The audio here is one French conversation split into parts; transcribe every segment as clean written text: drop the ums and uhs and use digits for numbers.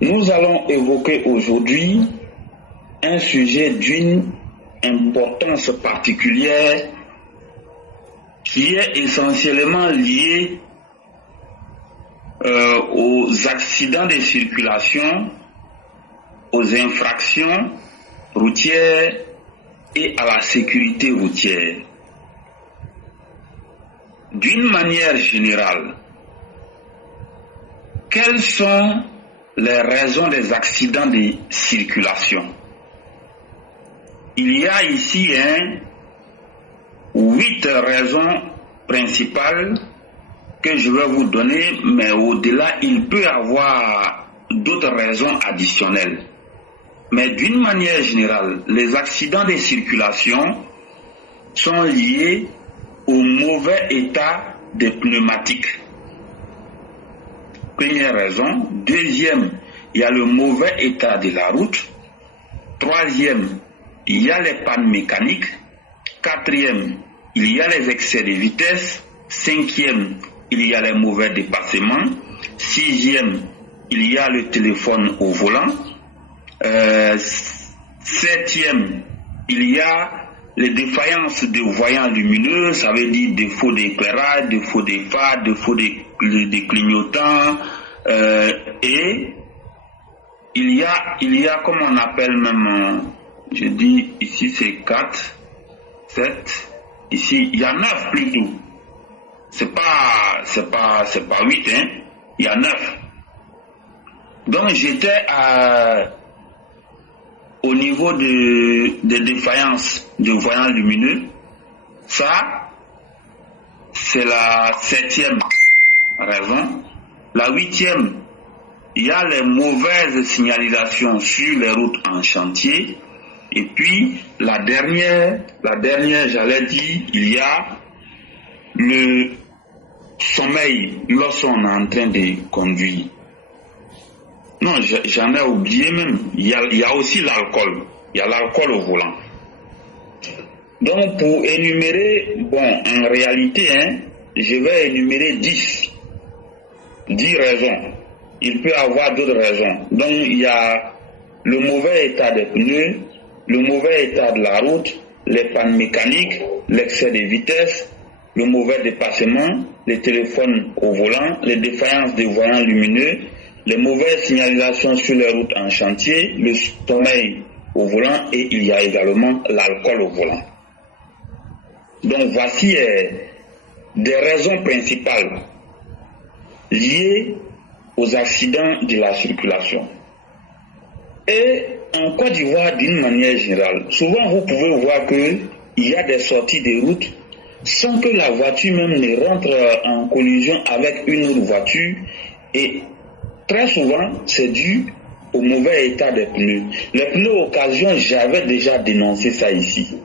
Nous allons évoquer aujourd'hui un sujet d'une importance particulière qui est essentiellement lié aux accidents de circulation, aux infractions routières et à la sécurité routière. D'une manière générale, quelles sont les raisons des accidents de circulation? Il y a ici 8 raisons principales que je vais vous donner, mais au-delà, il peut y avoir d'autres raisons additionnelles. Mais d'une manière générale, les accidents de circulation sont liés au mauvais état des pneumatiques. Première raison. Deuxième, il y a le mauvais état de la route. Troisième, il y a les pannes mécaniques. Quatrième, il y a les excès de vitesse. Cinquième, il y a les mauvais dépassements. Sixième, il y a le téléphone au volant. Septième, il y a les défaillances de voyants lumineux, ça veut dire défaut d'éclairage, défaut des phares, défaut des clignotants, et il y a comme on appelle même, je dis ici c'est 4, 7, ici il y a 9 plutôt. C'est pas 8, il y a 9. Donc j'étais au niveau des défaillances de voyants lumineux. Ça, c'est la 7e raison. La 8e, il y a les mauvaises signalisations sur les routes en chantier. Et puis, la dernière, j'allais dire, il y a le sommeil lorsqu'on est en train de conduire. Non, j'en ai oublié même. Il y a aussi l'alcool. Il y a l'alcool au volant. Donc, pour énumérer, en réalité, je vais énumérer 10 raisons. Il peut y avoir d'autres raisons. Donc, il y a le mauvais état des pneus, le mauvais état de la route, les pannes mécaniques, l'excès de vitesse, le mauvais dépassement, les téléphones au volant, les défaillances des voyants lumineux, les mauvaises signalisations sur les routes en chantier, le sommeil au volant et il y a également l'alcool au volant. Donc voici des raisons principales liées aux accidents de la circulation. Et en Côte d'Ivoire, d'une manière générale, souvent vous pouvez voir qu'il y a des sorties de route sans que la voiture même ne rentre en collision avec une autre voiture, et très souvent, c'est dû au mauvais état des pneus. Les pneus occasion, j'avais déjà dénoncé ça ici,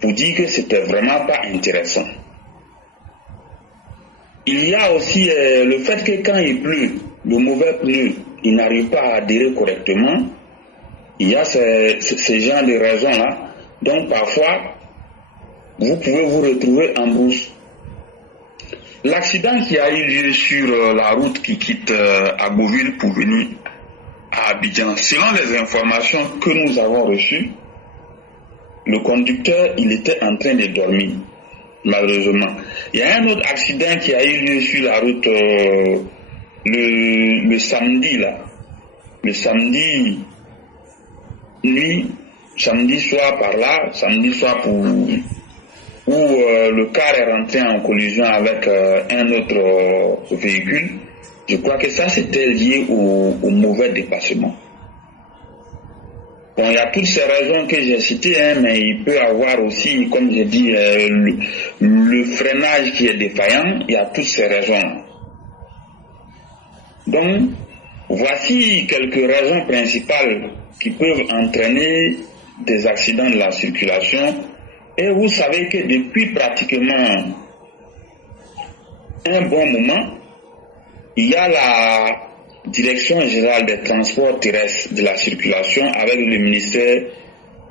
pour dire que c'était vraiment pas intéressant. Il y a aussi le fait que quand il pleut, le mauvais pneu, il n'arrive pas à adhérer correctement. Il y a ce genre de raisons-là. Donc parfois, vous pouvez vous retrouver en brousse. L'accident qui a eu lieu sur la route qui quitte Agboville pour venir à Abidjan, selon les informations que nous avons reçues, le conducteur, il était en train de dormir, malheureusement. Il y a un autre accident qui a eu lieu sur la route le samedi, là. Le samedi nuit, samedi soir par là, samedi soir où le car est rentré en collision avec un autre véhicule. Je crois que ça, c'était lié au mauvais dépassement. Bon, il y a toutes ces raisons que j'ai citées, mais il peut y avoir aussi, comme j'ai dit, le freinage qui est défaillant. Il y a toutes ces raisons. Donc, voici quelques raisons principales qui peuvent entraîner des accidents de la circulation. Et vous savez que depuis pratiquement un bon moment, il y a la Direction générale des transports terrestres de la circulation avec le ministère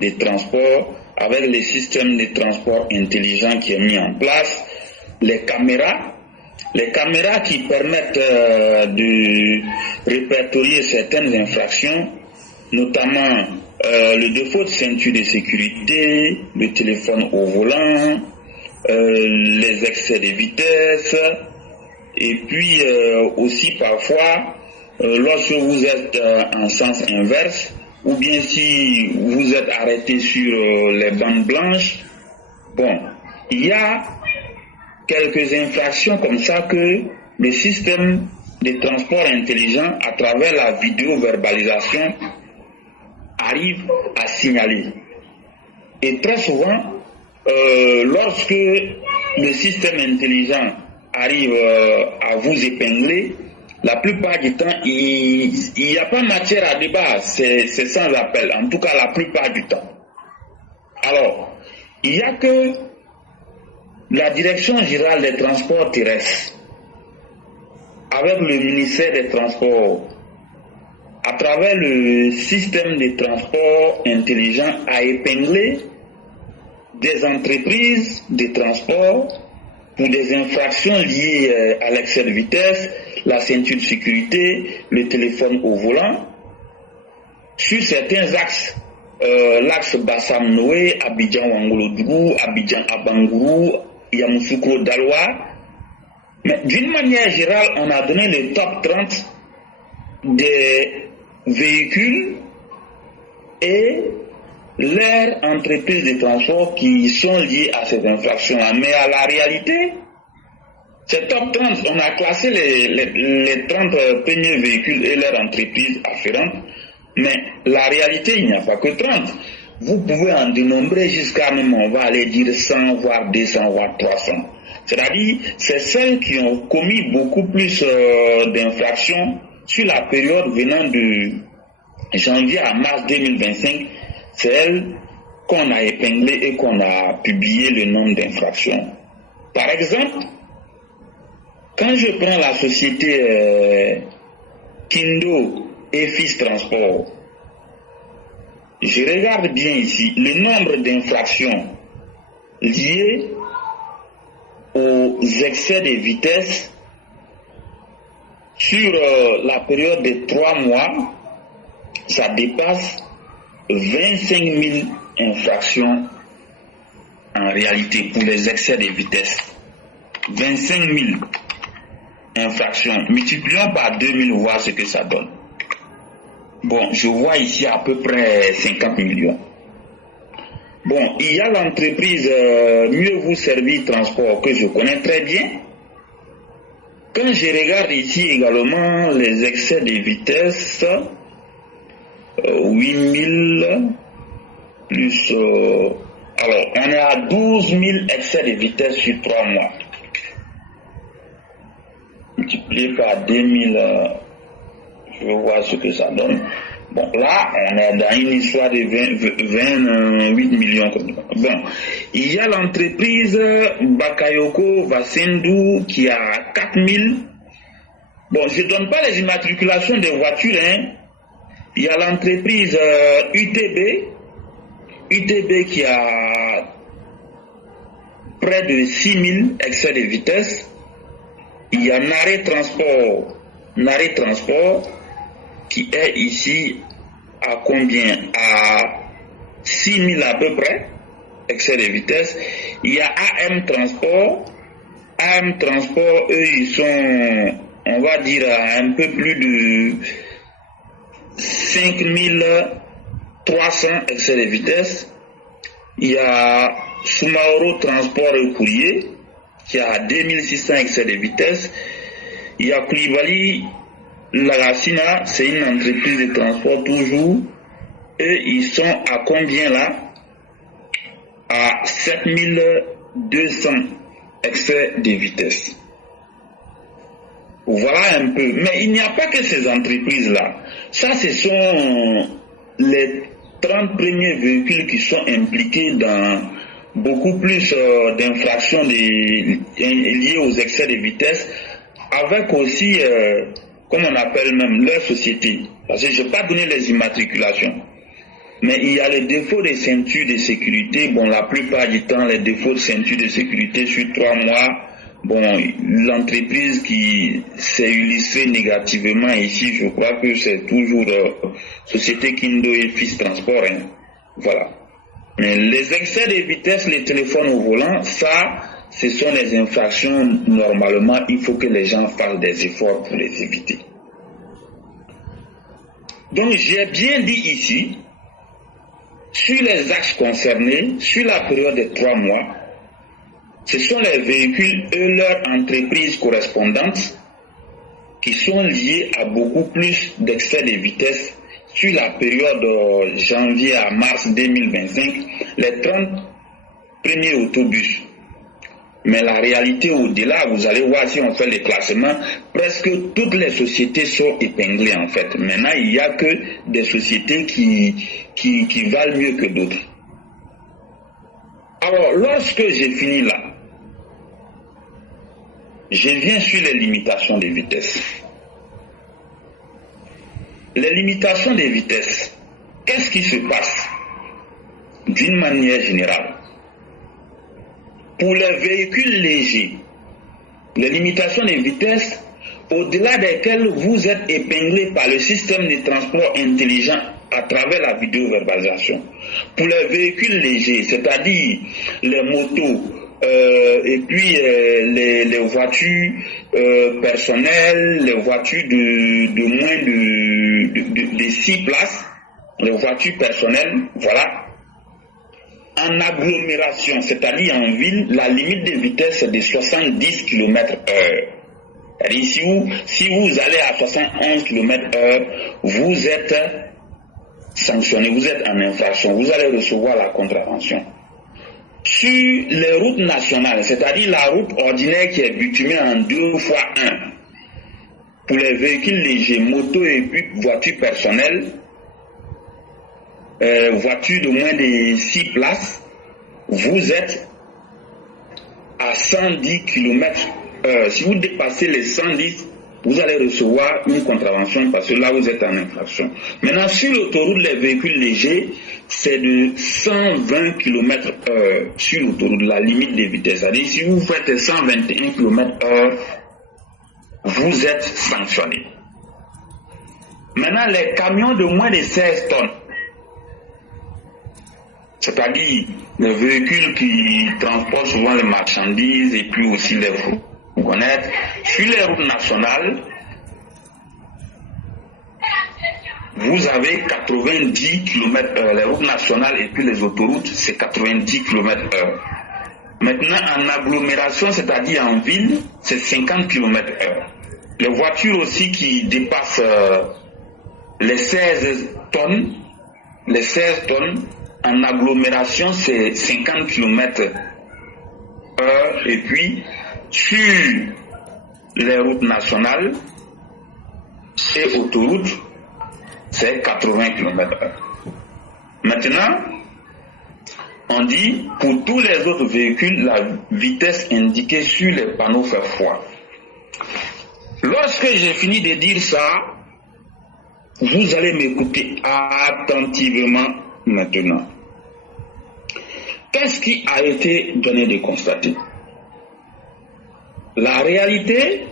des Transports, avec les systèmes de transport intelligents qui est mis en place, les caméras Les caméras qui permettent de répertorier certaines infractions, notamment le défaut de ceinture de sécurité, le téléphone au volant, les excès de vitesse, et puis aussi parfois, lorsque vous êtes en sens inverse, ou bien si vous êtes arrêté sur les bandes blanches, bon, il y a quelques infractions comme ça que le système de transport intelligent, à travers la vidéo-verbalisation, arrive à signaler. Et très souvent, lorsque le système intelligent arrive à vous épingler, la plupart du temps, il n'y a pas matière à débat, c'est sans appel, en tout cas la plupart du temps. Alors, il n'y a que la Direction générale des transports terrestres, avec le ministère des Transports, à travers le système de transport intelligent, a épinglé des entreprises de transport pour des infractions liées à l'excès de vitesse, la ceinture de sécurité, le téléphone au volant, sur certains axes. L'axe Bassam-Noé, Abidjan-Wangolodougou, Abidjan-Abangourou, Yamoussoukro-Daloa. Mais d'une manière générale, on a donné le top 30 des véhicules et leurs entreprises de transport qui sont liées à ces infractions-là. Mais à la réalité, ces top 30, on a classé les 30 premiers véhicules et leurs entreprises afférentes. Mais la réalité, il n'y a pas que 30. Vous pouvez en dénombrer jusqu'à même, on va aller dire 100, voire 200, voire 300. C'est-à-dire, c'est celles qui ont commis beaucoup plus d'infractions sur la période venant de janvier à mars 2025. C'est elles qu'on a épinglées et qu'on a publié le nombre d'infractions. Par exemple, quand je prends la société Kindo et Fils Transport, je regarde bien ici le nombre d'infractions liées aux excès de vitesse sur la période de 3 mois, ça dépasse 25 000 infractions en réalité pour les excès de vitesse. 25 000 infractions. Multiplions par 2000, voir ce que ça donne. Bon, je vois ici à peu près 50 millions. Bon, il y a l'entreprise Mieux Vous Servir Transport que je connais très bien. Quand je regarde ici également les excès de vitesse, 8000 plus... alors, on est à 12 000 excès de vitesse sur 3 mois. Multiplié par 2000, je vais voir ce que ça donne. Bon, là, on est dans une histoire de 28 millions. Bon, il y a l'entreprise Bakayoko Vasendou qui a 4000. Bon, je ne donne pas les immatriculations des voitures, hein. Il y a l'entreprise UTB qui a près de 6000 excès de vitesse. Il y a Naré Transport qui est ici à combien? À 6000 à peu près, excès de vitesse. Il y a AM Transport, eux, ils sont, on va dire, à un peu plus de 5300 excès de vitesse. Il y a Sumaoro Transport et Courrier qui a 2600 excès de vitesse. Il y a Koulibaly Lagasina, c'est une entreprise de transport toujours. Et ils sont à combien là? À 7200 excès de vitesse. Voilà un peu. Mais il n'y a pas que ces entreprises-là. Ça, ce sont les 30 premiers véhicules qui sont impliqués dans beaucoup plus d'infractions liées aux excès de vitesse, avec aussi, comme on appelle même, leur société. Parce que je n'ai pas donné les immatriculations. Mais il y a les défauts de ceinture de sécurité. Bon, la plupart du temps, les défauts de ceinture de sécurité sur 3 mois, Bon, l'entreprise qui s'est illustrée négativement ici, je crois que c'est toujours Société Kindo et Fils Transport. Hein. Voilà. Mais les excès de vitesse, les téléphones au volant, ça, ce sont les infractions. Normalement, il faut que les gens fassent des efforts pour les éviter. Donc, j'ai bien dit ici, sur les axes concernés, sur la période de 3 mois, ce sont les véhicules et leurs entreprises correspondantes qui sont liés à beaucoup plus d'excès de vitesse sur la période de janvier à mars 2025, les 30 premiers autobus. Mais la réalité au-delà, vous allez voir si on fait les classements, presque toutes les sociétés sont épinglées en fait. Maintenant, il n'y a que des sociétés qui valent mieux que d'autres. Alors, lorsque j'ai fini là, je viens sur les limitations de vitesse. Les limitations de vitesse, qu'est-ce qui se passe d'une manière générale? Pour les véhicules légers, les limitations de vitesse, au-delà desquelles vous êtes épinglé par le système de transport intelligent à travers la vidéoverbalisation. Pour les véhicules légers, c'est-à-dire les motos, et puis les voitures personnelles, les voitures de moins de 6 places, les voitures personnelles, voilà. En agglomération, c'est-à-dire en ville, la limite de vitesse est de 70 km/h. C'est-à-dire si vous allez à 71 km/h, vous êtes sanctionné, vous êtes en infraction, vous allez recevoir la contravention. Sur les routes nationales, c'est-à-dire la route ordinaire qui est bitumée en 2x1, pour les véhicules légers, motos et puis voitures personnelles, voitures de moins de 6 places, vous êtes à 110 km/h. Si vous dépassez les 110, vous allez recevoir une contravention parce que là vous êtes en infraction. Maintenant, sur l'autoroute, les véhicules légers, c'est de 120 km/h sur l'autoroute, la limite de vitesse. C'est-à-dire, si vous faites 121 km/h, vous êtes sanctionné. Maintenant, les camions de moins de 16 tonnes, c'est-à-dire les véhicules qui transportent souvent les marchandises et puis aussi les fourgonnettes, sur les routes nationales, vous avez 90 km/h. Les routes nationales et puis les autoroutes, c'est 90 km/h. Maintenant, en agglomération, c'est-à-dire en ville, c'est 50 km/h. Les voitures aussi qui dépassent les 16 tonnes, en agglomération, c'est 50 km/h. Et puis, sur les routes nationales et autoroutes, c'est 80 km/h. Maintenant, on dit, pour tous les autres véhicules, la vitesse indiquée sur les panneaux fait foi. Lorsque j'ai fini de dire ça, vous allez m'écouter attentivement maintenant. Qu'est-ce qui a été donné de constater? La réalité,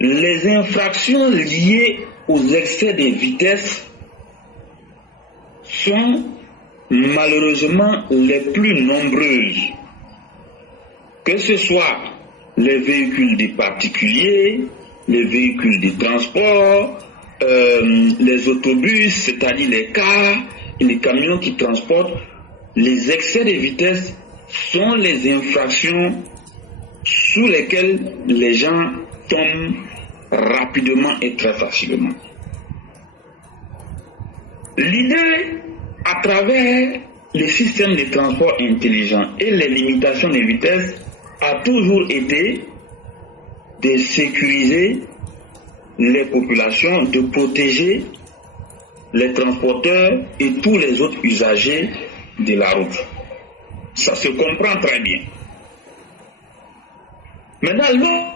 les infractions liées aux excès de vitesse sont malheureusement les plus nombreuses. Que ce soit les véhicules des particuliers, les véhicules de transport, les autobus, c'est-à-dire les cars et les camions qui transportent, les excès de vitesse sont les infractions sous lesquelles les gens tombent rapidement et très facilement. L'idée, à travers le système de transport intelligent et les limitations de vitesse, a toujours été de sécuriser les populations, de protéger les transporteurs et tous les autres usagers de la route. Ça se comprend très bien. Maintenant,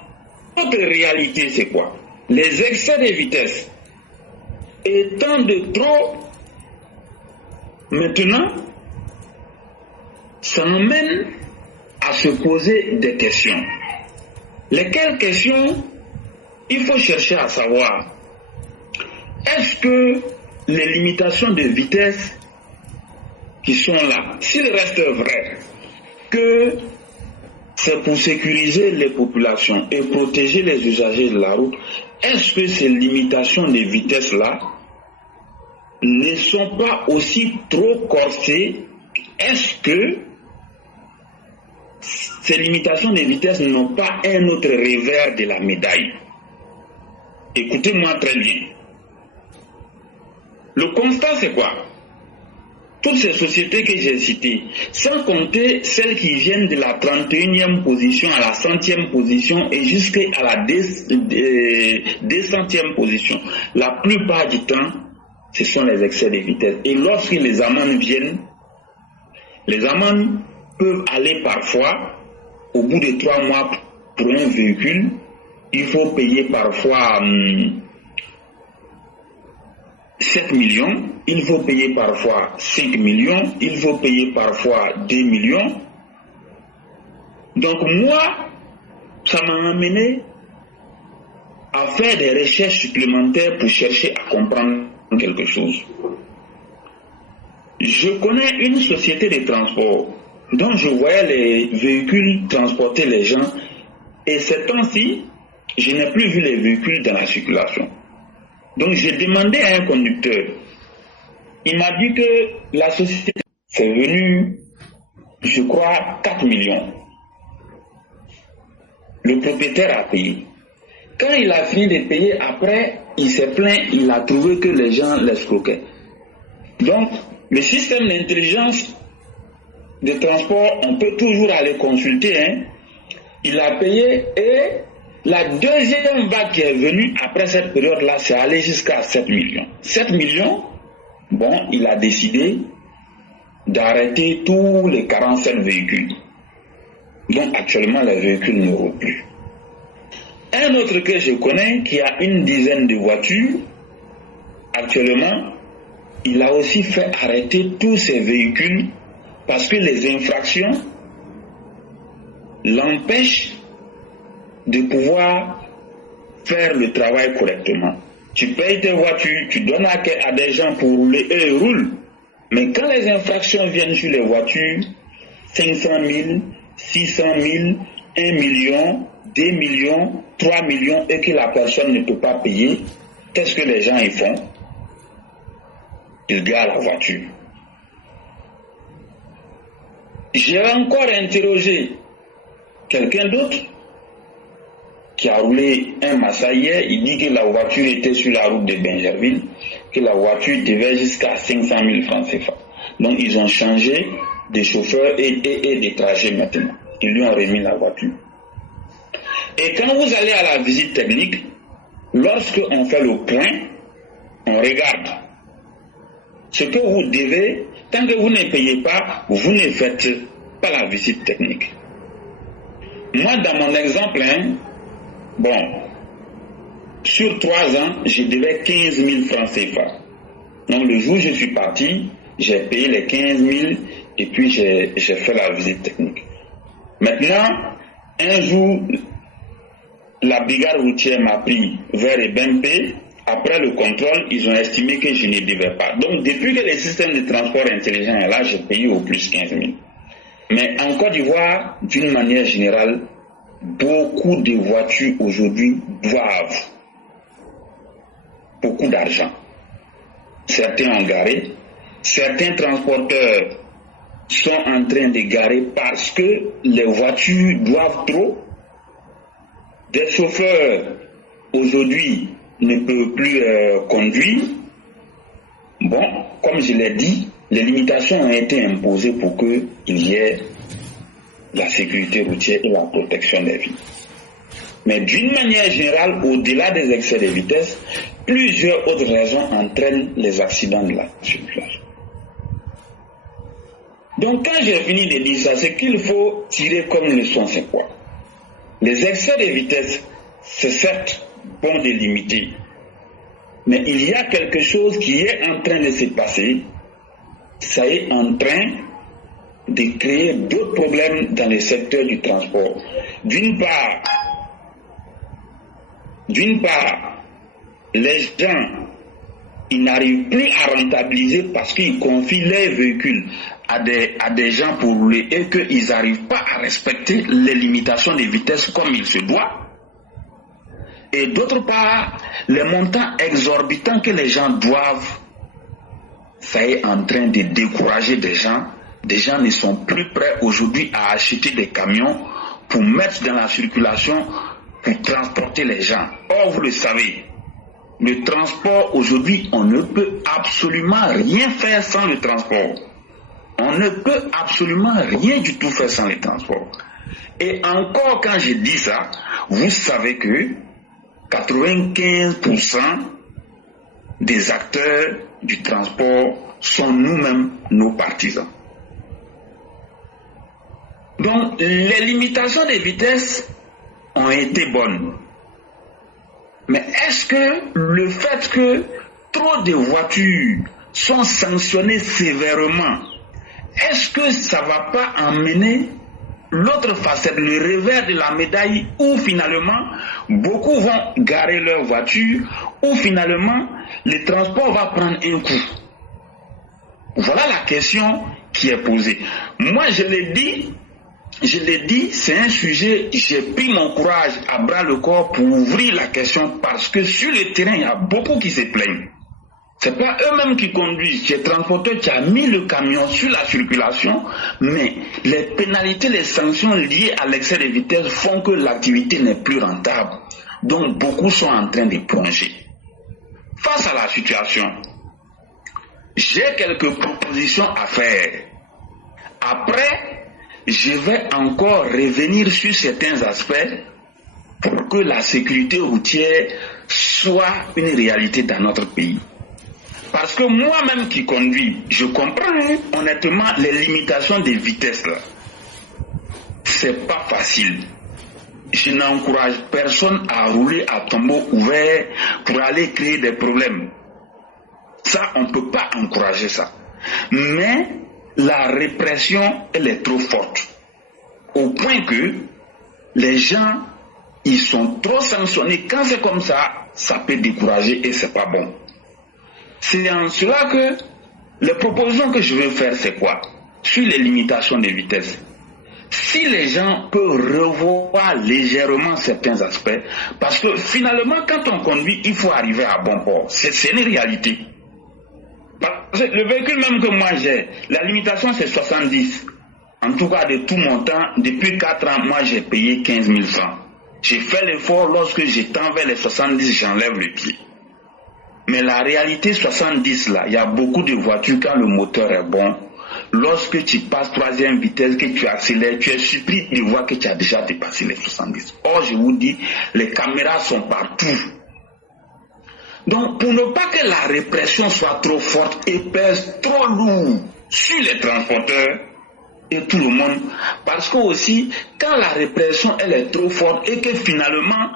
l'autre réalité, c'est quoi? Les excès de vitesse étant de trop, maintenant, ça emmène à se poser des questions. Lesquelles questions il faut chercher à savoir? Est-ce que les limitations de vitesse qui sont là, s'il reste vrai que c'est pour sécuriser les populations et protéger les usagers de la route, est-ce que ces limitations de vitesse-là ne sont pas aussi trop corsées? Est-ce que ces limitations de vitesse n'ont pas un autre revers de la médaille? Écoutez-moi très bien. Le constat, c'est quoi? Toutes ces sociétés que j'ai citées, sans compter celles qui viennent de la 31e position à la 100e position et jusqu'à la 200e position, la plupart du temps, ce sont les excès de vitesse. Et lorsque les amendes viennent, les amendes peuvent aller parfois, au bout de 3 mois pour un véhicule, il faut payer parfois 7 millions, il faut payer parfois 5 millions, il faut payer parfois 2 millions. Donc moi, ça m'a amené à faire des recherches supplémentaires pour chercher à comprendre quelque chose. Je connais une société de transport dont je voyais les véhicules transporter les gens et ces temps-ci, je n'ai plus vu les véhicules dans la circulation. Donc j'ai demandé à un conducteur, il m'a dit que la société c'est venu, je crois, 4 millions. Le propriétaire a payé. Quand il a fini de payer, après, il s'est plaint, il a trouvé que les gens l'escroquaient. Donc, le système d'intelligence de transport, on peut toujours aller consulter. Hein. Il a payé et la deuxième vague qui est venue après cette période-là, c'est allé jusqu'à 7 millions. 7 millions, bon, il a décidé d'arrêter tous les 47 véhicules. Donc actuellement, les véhicules ne roulent plus. Un autre que je connais, qui a une dizaine de voitures, actuellement, il a aussi fait arrêter tous ces véhicules parce que les infractions l'empêchent de pouvoir faire le travail correctement. Tu payes tes voitures, tu donnes à des gens pour rouler, eux ils roulent. Mais quand les infractions viennent sur les voitures, 500 000, 600 000, 1 million, 2 millions, 3 millions et que la personne ne peut pas payer, qu'est-ce que les gens y font? Ils gardent la voiture. J'ai encore interrogé quelqu'un d'autre qui a roulé un Massa hier. Il dit que la voiture était sur la route de Benjerville, que la voiture devait jusqu'à 500 000 francs CFA. Donc ils ont changé de chauffeur et de trajet maintenant. Ils lui ont remis la voiture. Et quand vous allez à la visite technique, lorsque on fait le point, on regarde ce que vous devez. Tant que vous ne payez pas, vous ne faites pas la visite technique. Moi, dans mon exemple, bon, sur 3 ans, je devais 15 000 francs CFA. Donc le jour où je suis parti, j'ai payé les 15 000 et puis j'ai fait la visite technique. Maintenant, un jour, la brigade routière m'a pris vers Ebempe. Après le contrôle, ils ont estimé que je ne devais pas. Donc, depuis que le système de transport intelligent est là, j'ai payé au plus 15 000. Mais en Côte d'Ivoire, d'une manière générale, beaucoup de voitures aujourd'hui doivent beaucoup d'argent. Certains ont garé, certains transporteurs sont en train de garer parce que les voitures doivent trop. Des chauffeurs aujourd'hui ne peuvent plus conduire. Bon, comme je l'ai dit, les limitations ont été imposées pour qu'il y ait la sécurité routière et la protection des vies. Mais d'une manière générale, au-delà des excès de vitesse, plusieurs autres raisons entraînent les accidents de la circulation. Donc quand j'ai fini de dire ça, ce qu'il faut tirer comme leçon, c'est quoi? Les excès de vitesse, c'est certes bon de limiter, mais il y a quelque chose qui est en train de se passer. Ça est en train de créer d'autres problèmes dans le secteur du transport. D'une part, les gens, ils n'arrivent plus à rentabiliser parce qu'ils confient leurs véhicules à des gens pour rouler et qu'ils n'arrivent pas à respecter les limitations de vitesse comme il se doit. Et d'autre part, les montants exorbitants que les gens doivent, ça est en train de décourager des gens. Des gens ne sont plus prêts aujourd'hui à acheter des camions pour mettre dans la circulation, pour transporter les gens. Or, vous le savez, le transport aujourd'hui, on ne peut absolument rien faire sans le transport. On ne peut absolument rien du tout faire sans le transport. Et encore, quand je dis ça, vous savez que 95% des acteurs du transport sont nous-mêmes nos partisans. Donc, les limitations de vitesse ont été bonnes. Mais est-ce que le fait que trop de voitures sont sanctionnées sévèrement, est-ce que ça ne va pas emmener l'autre facette, le revers de la médaille, où finalement beaucoup vont garer leur voiture, où finalement le transport va prendre un coup? Voilà la question qui est posée. Moi, je l'ai dit, c'est un sujet, j'ai pris mon courage à bras le corps pour ouvrir la question parce que sur le terrain, il y a beaucoup qui se plaignent. Ce n'est pas eux-mêmes qui conduisent, c'est le transporteur qui a mis le camion sur la circulation, mais les pénalités, les sanctions liées à l'excès de vitesse font que l'activité n'est plus rentable. Donc beaucoup sont en train de plonger. Face à la situation, j'ai quelques propositions à faire. Après, je vais encore revenir sur certains aspects pour que la sécurité routière soit une réalité dans notre pays. Parce que moi-même qui conduis, je comprends honnêtement les limitations des vitesses là. C'est pas facile. Je n'encourage personne à rouler à tombeau ouvert pour aller créer des problèmes. Ça, on ne peut pas encourager ça. Mais la répression, elle est trop forte. Au point que les gens, ils sont trop sanctionnés. Quand c'est comme ça, ça peut décourager et c'est pas bon. C'est en cela que les propositions que je veux faire, c'est quoi? Sur les limitations de vitesse. Si les gens peuvent revoir légèrement certains aspects, parce que finalement, quand on conduit, il faut arriver à bon port. C'est une réalité. Parce que le véhicule même que moi j'ai, la limitation c'est 70. En tout cas, de tout mon temps, depuis 4 ans, moi j'ai payé 15 000 francs. J'ai fait l'effort, lorsque j'étends vers les 70, j'enlève le pied. Mais la réalité 70 là, il y a beaucoup de voitures quand le moteur est bon. Lorsque tu passes 3e vitesse, que tu accélères, tu es surpris de voir que tu as déjà dépassé les 70. Or, je vous dis, les caméras sont partout. Donc, pour ne pas que la répression soit trop forte et pèse trop lourd sur les transporteurs et tout le monde, parce que aussi, quand la répression elle est trop forte et que finalement,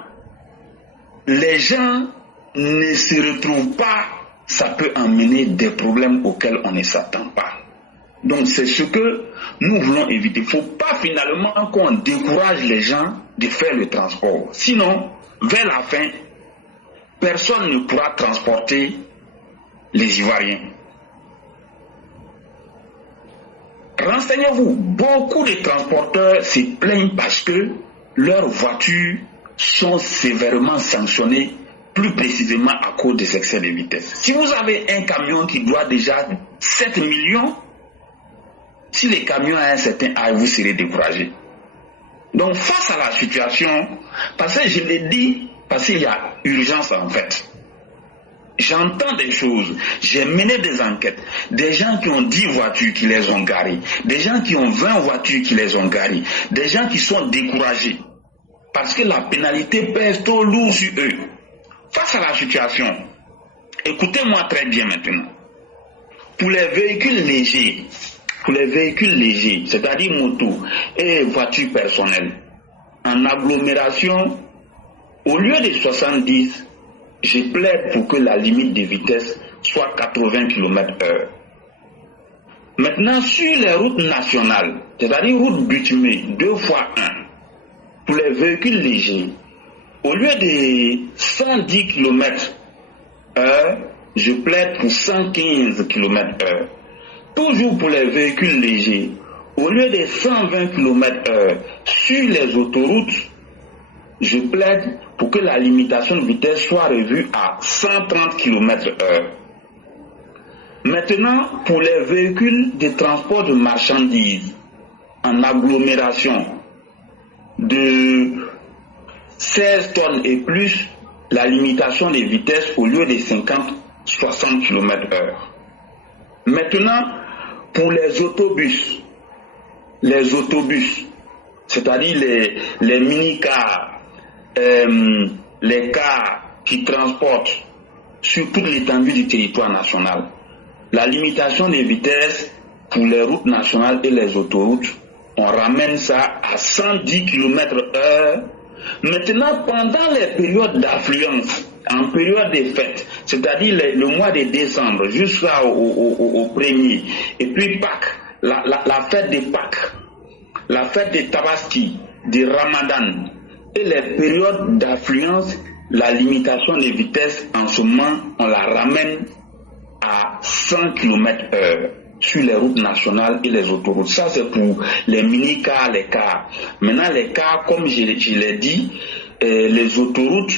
les gens ne se retrouvent pas, ça peut amener des problèmes auxquels on ne s'attend pas. Donc c'est ce que nous voulons éviter. Il ne faut pas finalement qu'on décourage les gens de faire le transport. Sinon, vers la fin, personne ne pourra transporter les Ivoiriens. Renseignez-vous, beaucoup de transporteurs se plaignent parce que leurs voitures sont sévèrement sanctionnées, plus précisément à cause des excès de vitesse. Si vous avez un camion qui doit déjà 7 millions, si le camion a un certain âge, vous serez découragé. Donc face à la situation, parce que je l'ai dit, parce qu'il y a urgence en fait. J'entends des choses, j'ai mené des enquêtes, des gens qui ont 10 voitures qui les ont garées, des gens qui ont 20 voitures qui les ont garées, des gens qui sont découragés parce que la pénalité pèse trop lourd sur eux. Face à la situation, écoutez-moi très bien maintenant. Pour les véhicules légers, c'est-à-dire motos et voitures personnelles, en agglomération, au lieu de 70, je plaide pour que la limite de vitesse soit 80 km/h. Maintenant, sur les routes nationales, c'est-à-dire routes bitumées 2x1, pour les véhicules légers, au lieu de 110 km/h, je plaide pour 115 km/h. Toujours pour les véhicules légers, au lieu de 120 km/h sur les autoroutes, je plaide pour que la limitation de vitesse soit revue à 130 km/h. Maintenant, pour les véhicules de transport de marchandises en agglomération de 16 tonnes et plus, la limitation des vitesses au lieu de 50-60 km/h. Maintenant, pour les autobus, c'est-à-dire les mini-cars, les cars qui transportent sur toute l'étendue du territoire national, la limitation des vitesses pour les routes nationales et les autoroutes, on ramène ça à 110 km/h. Maintenant, pendant les périodes d'affluence, en période des fêtes, c'est-à-dire le mois de décembre jusqu'au 1er, et puis Pâques, la fête des Pâques, la fête des Tabaski, des Ramadan, et les périodes d'affluence, la limitation des vitesses, en ce moment, on la ramène à 100 km/h sur les routes nationales et les autoroutes. Ça, c'est pour les mini-cars, les cars. Maintenant, les cars, comme je l'ai dit, les autoroutes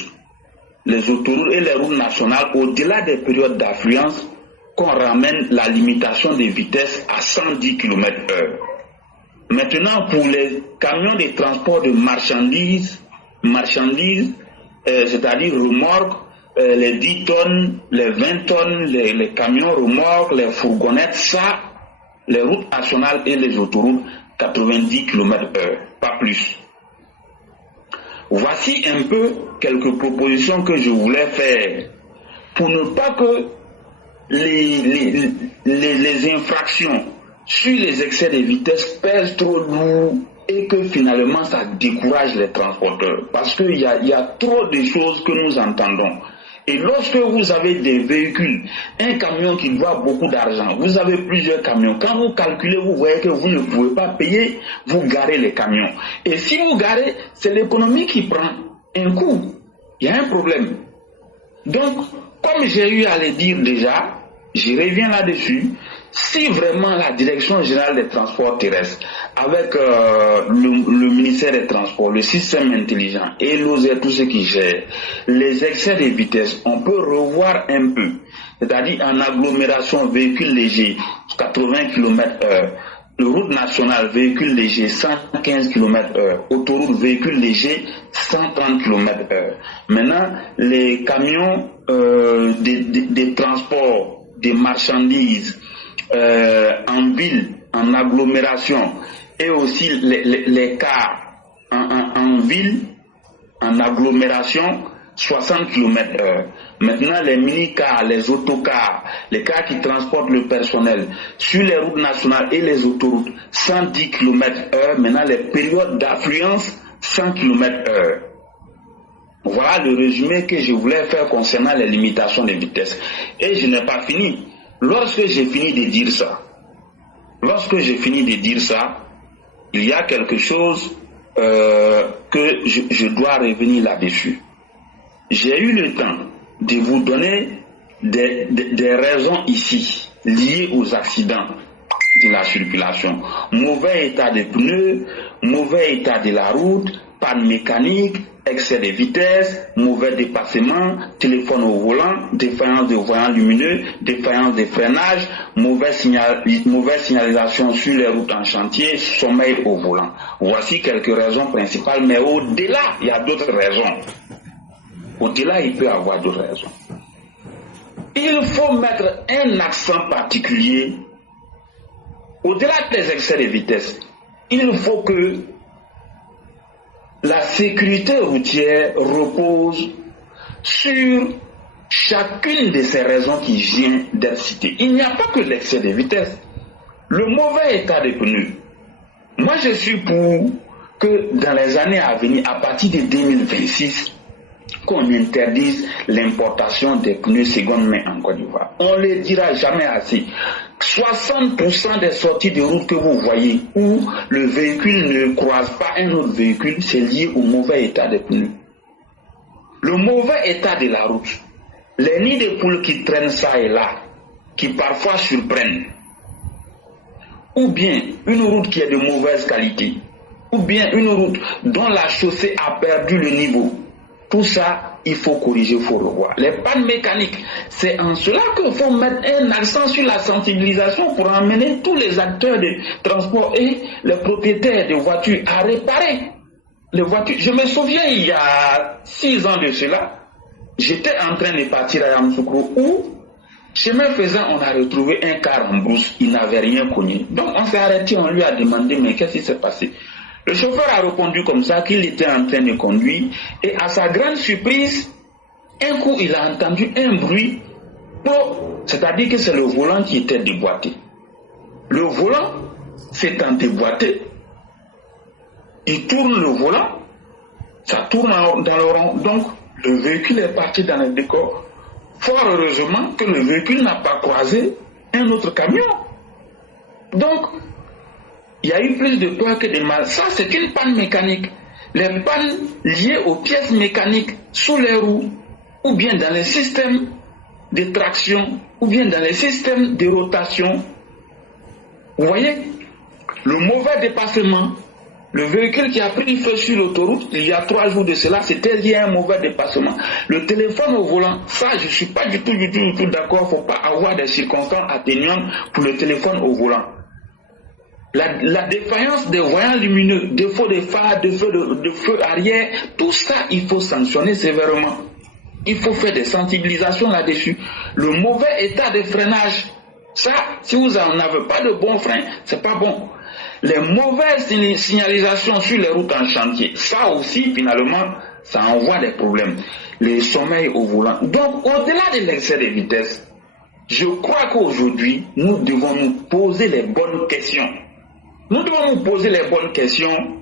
et les routes nationales, au-delà des périodes d'affluence, qu'on ramène la limitation des vitesses à 110 km/h. Maintenant, pour les camions de transport de marchandises, c'est-à-dire remorques, les 10 tonnes, les 20 tonnes, les camions remorques, les fourgonnettes, ça, les routes nationales et les autoroutes, 90 km/h, pas plus. Voici un peu quelques propositions que je voulais faire pour ne pas que les infractions sur les excès de vitesse pèsent trop lourd et que finalement ça décourage les transporteurs. Parce qu'il y a trop de choses que nous entendons. Et lorsque vous avez des véhicules, un camion qui doit beaucoup d'argent, vous avez plusieurs camions, quand vous calculez, vous voyez que vous ne pouvez pas payer, vous garez les camions. Et si vous garez, c'est l'économie qui prend un coup. Il y a un problème. Donc, comme j'ai eu à le dire déjà, je reviens là-dessus. Si vraiment la Direction générale des transports terrestres, avec le ministère des Transports, le système intelligent et l'OSER, tout ce qui gère, les excès de vitesse, on peut revoir un peu. C'est-à-dire en agglomération, véhicules légers, 80 km/h, le route nationale, véhicules légers, 115 km/h, autoroute, véhicules légers, 130 km/h. Maintenant, les camions des transports, des marchandises, en ville, en agglomération, et aussi les cars en ville, en agglomération, 60 km/h. Maintenant, les mini-cars, les autocars, les cars qui transportent le personnel sur les routes nationales et les autoroutes, 110 km/h. Maintenant, les périodes d'affluence, 100 km/h. Voilà le résumé que je voulais faire concernant les limitations de vitesse. Et je n'ai pas fini. Lorsque j'ai fini de dire ça, il y a quelque chose que je dois revenir là-dessus. J'ai eu le temps de vous donner des raisons ici liées aux accidents de la circulation. Mauvais état des pneus, mauvais état de la route, panne mécanique, excès de vitesse, mauvais dépassement, téléphone au volant, défaillance de voyants lumineux, défaillance de freinage, mauvaise signalisation sur les routes en chantier, sommeil au volant. Voici quelques raisons principales, mais au-delà, il y a d'autres raisons. Au-delà, il peut y avoir d'autres raisons. Il faut mettre un accent particulier, au-delà des excès de vitesse. Il faut que la sécurité routière repose sur chacune de ces raisons qui viennent d'être citées. Il n'y a pas que l'excès de vitesse. Le mauvais état des pneus. Moi, je suis pour que dans les années à venir, à partir de 2026, qu'on interdise l'importation des pneus seconde main en Côte d'Ivoire. On ne le dira jamais assez. 60% des sorties de route que vous voyez où le véhicule ne croise pas un autre véhicule, c'est lié au mauvais état des pneus. Le mauvais état de la route, les nids de poules qui traînent ça et là, qui parfois surprennent, ou bien une route qui est de mauvaise qualité, ou bien une route dont la chaussée a perdu le niveau. Tout ça, il faut corriger, il faut revoir. Les pannes mécaniques, c'est en cela qu'il faut mettre un accent sur la sensibilisation pour amener tous les acteurs de transport et les propriétaires de voitures à réparer les voitures. Je me souviens, il y a 6 ans de cela, j'étais en train de partir à Yamoussoukro où, chemin faisant, on a retrouvé un car en brousse, il n'avait rien connu. Donc on s'est arrêté, on lui a demandé, mais qu'est-ce qui s'est passé? Le chauffeur a répondu comme ça qu'il était en train de conduire et à sa grande surprise, un coup il a entendu un bruit, c'est-à-dire que c'est le volant qui était déboîté. Le volant s'étant déboîté, il tourne le volant, ça tourne dans le rond, donc le véhicule est parti dans le décor. Fort heureusement que le véhicule n'a pas croisé un autre camion. Donc, il y a eu plus de peur que de mal. Ça, c'est une panne mécanique. Les pannes liées aux pièces mécaniques sous les roues, ou bien dans les systèmes de traction, ou bien dans les systèmes de rotation. Vous voyez, le mauvais dépassement, le véhicule qui a pris feu sur l'autoroute, il y a 3 jours de cela, c'était lié à un mauvais dépassement. Le téléphone au volant, ça, je ne suis pas du tout d'accord. Il ne faut pas avoir des circonstances atténuantes pour le téléphone au volant. La défaillance des voyants lumineux, défaut de phare, de feu arrière, tout ça, il faut sanctionner sévèrement. Il faut faire des sensibilisations là-dessus. Le mauvais état de freinage, ça, si vous n'en avez pas de bon frein, c'est pas bon. Les mauvaises signalisations sur les routes en chantier, ça aussi, finalement, ça envoie des problèmes. Les sommeils au volant. Donc, au-delà de l'excès de vitesse, je crois qu'aujourd'hui, nous devons nous poser les bonnes questions. Nous devons nous poser les bonnes questions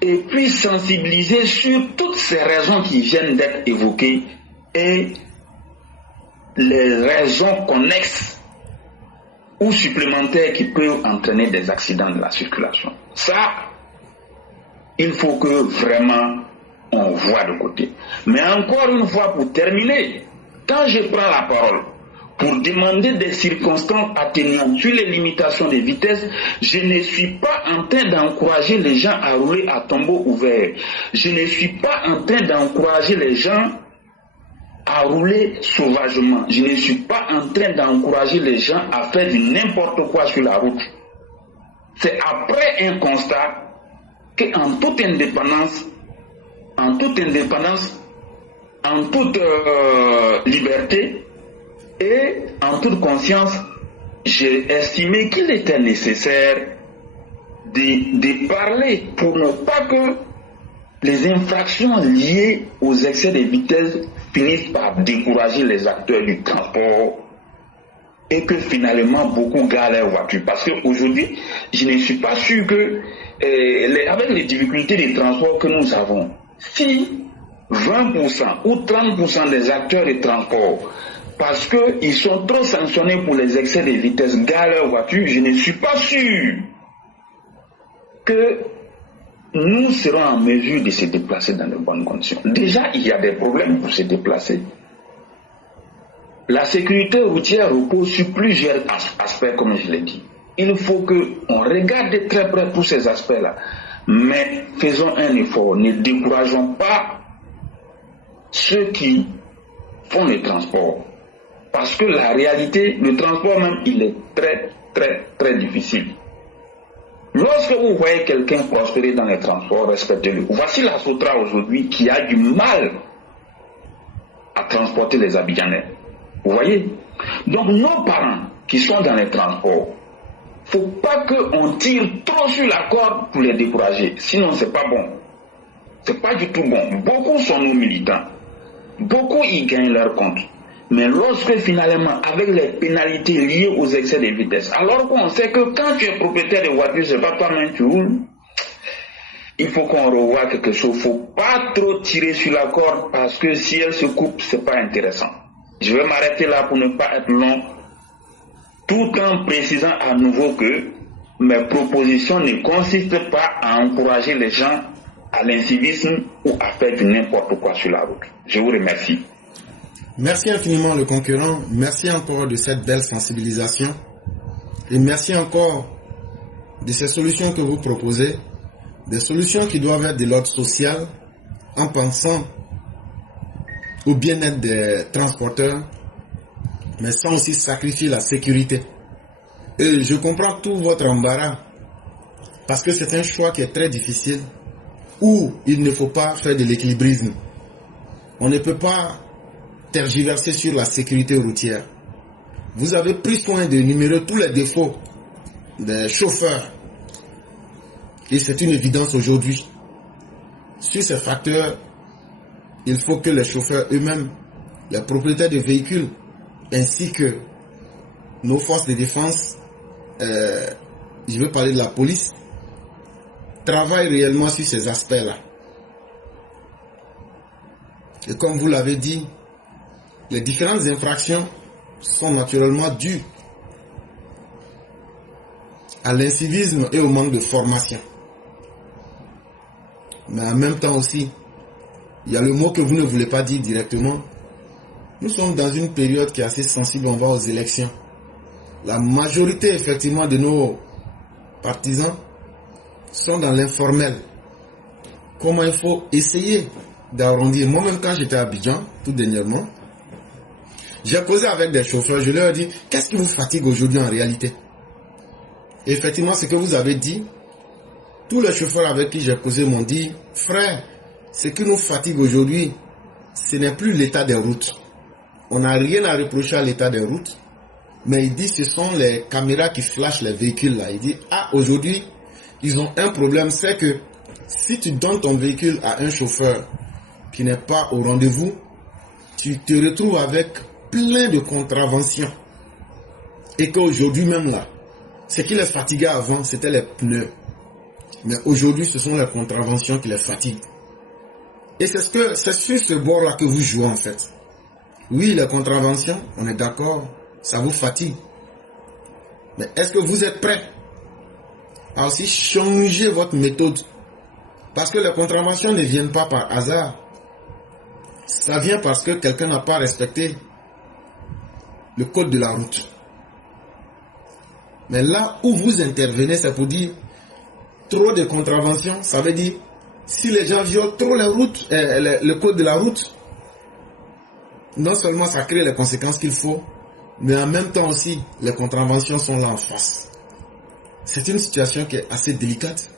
et puis sensibiliser sur toutes ces raisons qui viennent d'être évoquées et les raisons connexes ou supplémentaires qui peuvent entraîner des accidents de la circulation. Ça, il faut que vraiment on voit de côté. Mais encore une fois, pour terminer, quand je prends la parole pour demander des circonstances atténuantes sur les limitations de vitesse, je ne suis pas en train d'encourager les gens à rouler à tombeau ouvert. Je ne suis pas en train d'encourager les gens à rouler sauvagement. Je ne suis pas en train d'encourager les gens à faire du n'importe quoi sur la route. C'est après un constat qu'en toute indépendance, en toute liberté, et en toute conscience, j'ai estimé qu'il était nécessaire de parler pour ne pas que les infractions liées aux excès de vitesse finissent par décourager les acteurs du transport et que finalement beaucoup garent leur voiture. Parce qu'aujourd'hui, je ne suis pas sûr que, avec les difficultés de transport que nous avons, si 20% ou 30% des acteurs de transport, parce qu'ils sont trop sanctionnés pour les excès de vitesse, garent leur voiture, je ne suis pas sûr que nous serons en mesure de se déplacer dans de bonnes conditions. Déjà, il y a des problèmes pour se déplacer. La sécurité routière repose sur plusieurs aspects, comme je l'ai dit. Il faut qu'on regarde de très près tous ces aspects-là. Mais faisons un effort, ne décourageons pas ceux qui font le transport. Parce que la réalité, le transport même, il est très, très, très difficile. Lorsque vous voyez quelqu'un prospérer dans les transports, respectez-le. Voici la Sotra aujourd'hui qui a du mal à transporter les Abidjanais. Vous voyez? Donc nos parents qui sont dans les transports, il ne faut pas qu'on tire trop sur la corde pour les décourager. Sinon, ce n'est pas bon. Ce n'est pas du tout bon. Beaucoup sont nos militants. Beaucoup y gagnent leur compte. Mais lorsque finalement, avec les pénalités liées aux excès de vitesse, alors qu'on sait que quand tu es propriétaire de voiture, c'est pas toi-même qui roules, il faut qu'on revoie quelque chose. Il ne faut pas trop tirer sur la corde parce que si elle se coupe, ce n'est pas intéressant. Je vais m'arrêter là pour ne pas être long, tout en précisant à nouveau que mes propositions ne consistent pas à encourager les gens à l'incivisme ou à faire du n'importe quoi sur la route. Je vous remercie. Merci infiniment le concurrent. Merci encore de cette belle sensibilisation. Et merci encore de ces solutions que vous proposez. Des solutions qui doivent être de l'ordre social en pensant au bien-être des transporteurs, mais sans aussi sacrifier la sécurité. Et je comprends tout votre embarras parce que c'est un choix qui est très difficile où il ne faut pas faire de l'équilibrisme. On ne peut pas tergiverser sur la sécurité routière. Vous avez pris soin de numérer tous les défauts des chauffeurs et c'est une évidence aujourd'hui. Sur ces facteurs, il faut que les chauffeurs eux-mêmes, les propriétaires de véhicules, ainsi que nos forces de défense, je veux parler de la police, travaillent réellement sur ces aspects-là. Et comme vous l'avez dit, les différentes infractions sont naturellement dues à l'incivisme et au manque de formation. Mais en même temps aussi, il y a le mot que vous ne voulez pas dire directement. Nous sommes dans une période qui est assez sensible, on va aux élections. La majorité effectivement de nos partisans sont dans l'informel. Comment il faut essayer d'arrondir. Moi-même quand j'étais à Abidjan, tout dernièrement, j'ai causé avec des chauffeurs, je leur ai dit, qu'est-ce qui vous fatigue aujourd'hui en réalité? Et effectivement, ce que vous avez dit, tous les chauffeurs avec qui j'ai causé m'ont dit, frère, ce qui nous fatigue aujourd'hui, ce n'est plus l'état des routes. On n'a rien à reprocher à l'état des routes, mais il dit, ce sont les caméras qui flashent les véhicules là. Il dit, ah, aujourd'hui, ils ont un problème, c'est que si tu donnes ton véhicule à un chauffeur qui n'est pas au rendez-vous, tu te retrouves avec plein de contraventions. Et qu'aujourd'hui même là, ce qui les fatiguait avant, c'était les pneus. Mais aujourd'hui, ce sont les contraventions qui les fatiguent. Et c'est sur ce bord-là que vous jouez en fait. Oui, les contraventions, on est d'accord, ça vous fatigue. Mais est-ce que vous êtes prêts à aussi changer votre méthode? Parce que les contraventions ne viennent pas par hasard. Ça vient parce que quelqu'un n'a pas respecté le code de la route. Mais là où vous intervenez, c'est pour dire trop de contraventions, ça veut dire si les gens violent trop les routes, le code de la route, non seulement ça crée les conséquences qu'il faut, mais en même temps aussi, les contraventions sont là en face. C'est une situation qui est assez délicate.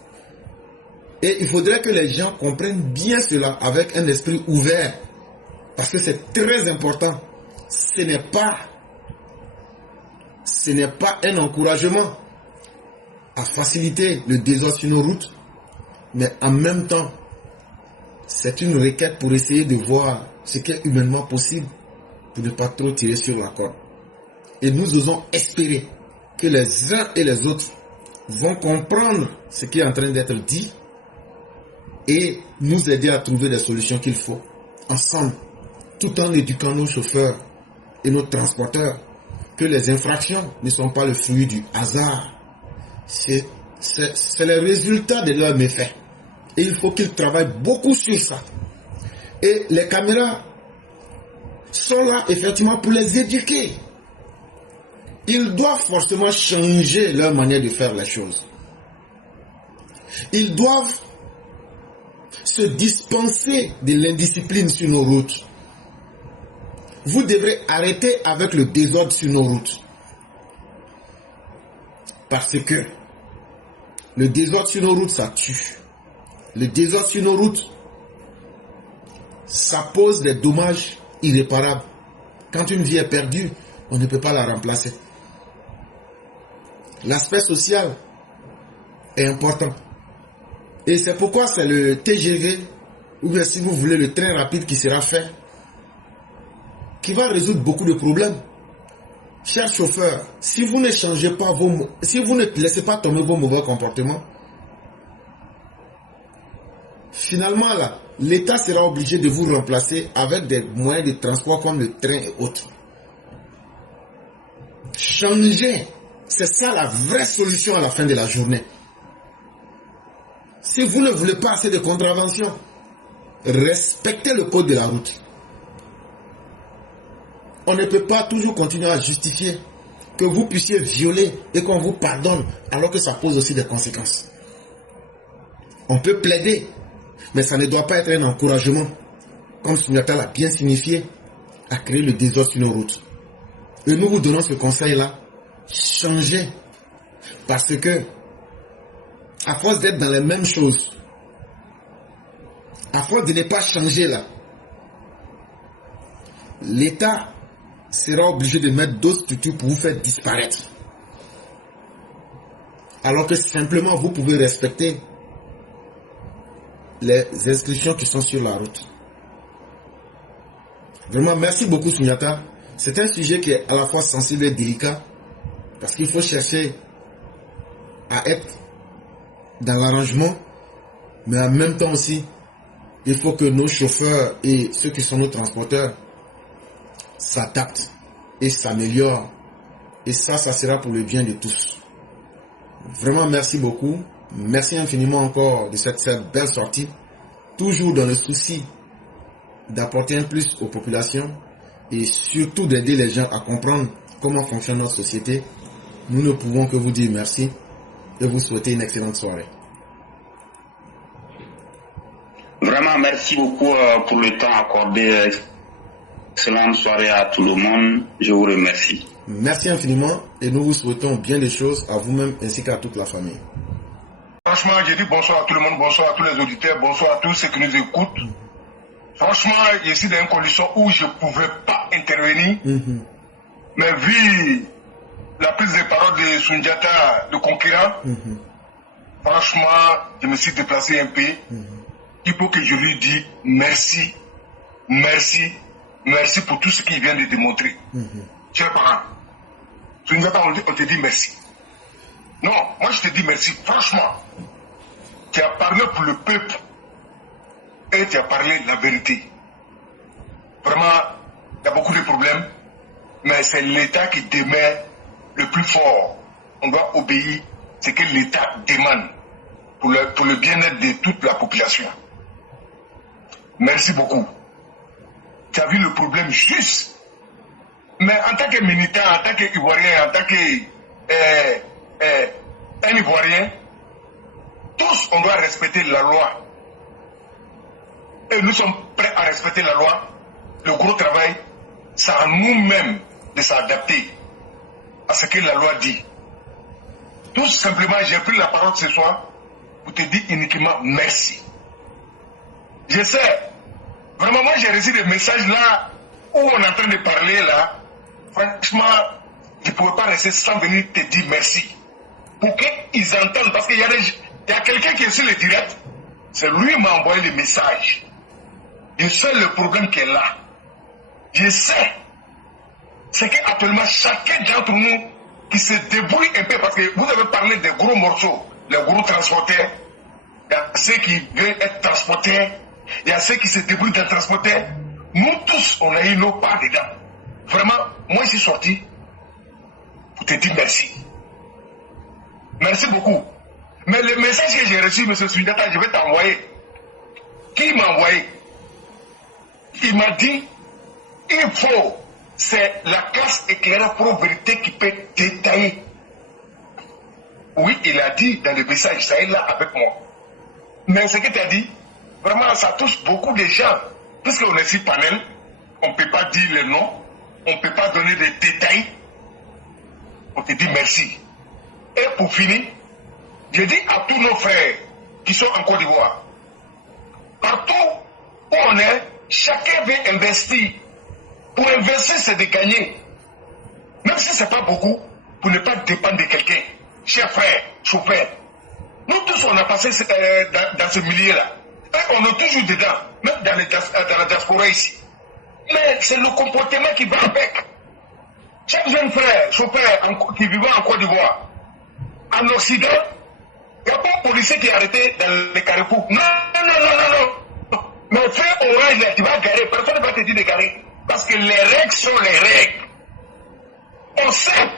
Et il faudrait que les gens comprennent bien cela avec un esprit ouvert. Parce que c'est très important. Ce n'est pas un encouragement à faciliter le désordre sur nos routes, mais en même temps, c'est une requête pour essayer de voir ce qui est humainement possible pour ne pas trop tirer sur la corde. Et nous osons espérer que les uns et les autres vont comprendre ce qui est en train d'être dit et nous aider à trouver des solutions qu'il faut ensemble, tout en éduquant nos chauffeurs et nos transporteurs que les infractions ne sont pas le fruit du hasard. C'est le résultat de leurs méfaits. Et il faut qu'ils travaillent beaucoup sur ça. Et les caméras sont là effectivement pour les éduquer. Ils doivent forcément changer leur manière de faire les choses. Ils doivent se dispenser de l'indiscipline sur nos routes. Vous devrez arrêter avec le désordre sur nos routes. Parce que le désordre sur nos routes, ça tue. Le désordre sur nos routes, ça pose des dommages irréparables. Quand une vie est perdue, on ne peut pas la remplacer. L'aspect social est important. Et c'est pourquoi c'est le TGV, ou bien si vous voulez le train rapide qui sera fait, qui va résoudre beaucoup de problèmes. Chers chauffeurs, si vous ne changez pas si vous ne laissez pas tomber vos mauvais comportements, finalement là, l'État sera obligé de vous remplacer avec des moyens de transport comme le train et autres. Changer, c'est ça la vraie solution à la fin de la journée. Si vous ne voulez pas assez de contraventions, respectez le code de la route. On ne peut pas toujours continuer à justifier que vous puissiez violer et qu'on vous pardonne alors que ça pose aussi des conséquences. On peut plaider, mais ça ne doit pas être un encouragement, comme Souniata l'a bien signifié, à créer le désordre sur nos routes. Et nous vous donnons ce conseil-là, changez. Parce que, à force d'être dans les mêmes choses, à force de ne pas changer là, l'État sera obligé de mettre d'autres structures pour vous faire disparaître. Alors que simplement vous pouvez respecter les inscriptions qui sont sur la route. Vraiment, merci beaucoup Souniata. C'est un sujet qui est à la fois sensible et délicat parce qu'il faut chercher à être dans l'arrangement, mais en même temps aussi, il faut que nos chauffeurs et ceux qui sont nos transporteurs s'adaptent et s'améliorent. Et ça sera pour le bien de tous. Vraiment, merci beaucoup. Merci infiniment encore de cette belle sortie. Toujours dans le souci d'apporter un plus aux populations et surtout d'aider les gens à comprendre comment fonctionne notre société. Nous ne pouvons que vous dire merci et vous souhaiter une excellente soirée. Vraiment, merci beaucoup pour le temps accordé. Excellente soirée à tout le monde. Je vous remercie. Merci infiniment et nous vous souhaitons bien des choses à vous-même ainsi qu'à toute la famille. Franchement, je dis bonsoir à tout le monde, bonsoir à tous les auditeurs, bonsoir à tous ceux qui nous écoutent. Franchement, je suis dans une condition où je ne pouvais pas intervenir. Mais vu la prise de parole de Souniata, le concurrent, franchement, je me suis déplacé un peu. Il faut que je lui dise merci, merci, merci pour tout ce qu'il vient de démontrer. Chers parents, Souniata, on te dit merci. Non, moi je te dis merci, franchement. Tu as parlé pour le peuple et tu as parlé la vérité. Vraiment, il y a beaucoup de problèmes, mais c'est l'État qui demeure le plus fort. On doit obéir ce que l'État demande pour le bien-être de toute la population. Merci beaucoup. Tu as vu le problème juste. Mais en tant que militant, en tant qu'Ivoirien, en tant qu'un Ivoirien, tous on doit respecter la loi. Et nous sommes prêts à respecter la loi. Le gros travail, c'est à nous-mêmes de s'adapter à ce que la loi dit. Tout simplement, j'ai pris la parole ce soir pour te dire uniquement merci. Je sais, vraiment moi j'ai reçu des messages là où on est en train de parler là. Franchement, je ne pouvais pas rester sans venir te dire merci. Pour qu'ils entendent, parce qu'il y a quelqu'un qui est sur le direct, c'est lui qui m'a envoyé le message. Je sais le problème qui est là. Je sais. C'est qu'actuellement, chacun d'entre nous qui se débrouille un peu, parce que vous avez parlé des gros morceaux, les gros transporteurs, il y a ceux qui veulent être transportés, il y a ceux qui se débrouillent d'être transportés. Nous tous, on a eu nos parts dedans. Vraiment, moi je suis sorti pour te dire merci. Merci beaucoup. Mais le message que j'ai reçu, M. Souniata, je vais t'envoyer. Qui m'a envoyé? Il m'a dit, il faut, c'est la classe éclairée pro-vérité qui peut détailler. Oui, il a dit dans le message, ça est là avec moi. Mais ce que tu as dit, vraiment, ça touche beaucoup de gens. Puisqu'on est sur panel, on ne peut pas dire le nom, on ne peut pas donner des détails. On te dit merci. Et pour finir, je dis à tous nos frères qui sont en Côte d'Ivoire, partout où on est, chacun veut investir. Pour investir, c'est de gagner. Même si ce n'est pas beaucoup, pour ne pas dépendre de quelqu'un. Chers frères, chauffeurs, nous tous on a passé dans ce milieu-là. Et on est toujours dedans, même dans la diaspora ici. Mais c'est le comportement qui va avec. Chaque jeune frère, chauffeur qui vivait en Côte d'Ivoire, en Occident, Il n'y a pas de policier qui est arrêté dans les carrefours. Non. Mais fais orange, là, tu vas garer. Personne ne va te dire de garer. Parce que les règles sont les règles. On sait,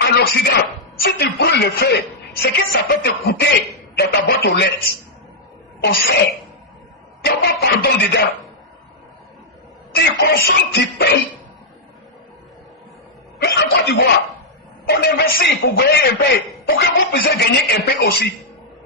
en Occident, si tu brûles le feu, c'est que ça peut te coûter dans ta boîte aux lettres. On sait. Il n'y a pas pardon dedans. Tu consommes, tu payes. Mais en Côte d'Ivoire, on investit pour gagner un peu, pour que vous puissiez gagner un peu aussi.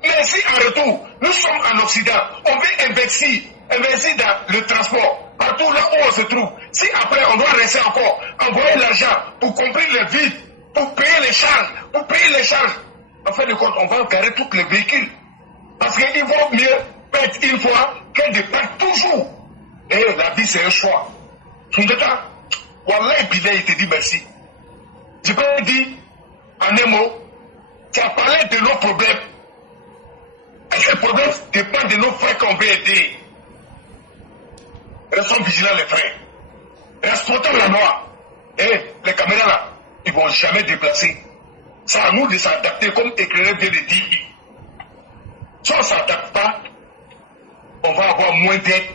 Mais si en retour, nous sommes en Occident, on veut investir dans le transport, partout là où on se trouve. Si après on doit rester encore, envoyer l'argent pour combler les vides, pour payer les charges, en fin de compte, on va garer tous les véhicules. Parce qu'il vaut mieux perdre une fois que de perdre toujours. Et la vie, c'est un choix. Soundeta, Wallah Bilal, il te dit merci. Je peux te dire, en un mot, tu as parlé de nos problèmes. Et ces problèmes dépendent de nos frères qu'on veut aider. Restons vigilants, les frères. Respectons la loi. Et les caméras là, ils ne vont jamais déplacer. C'est à nous de s'adapter, comme éclairé vient de dire. Si on ne s'adapte pas, on va avoir moins d'aide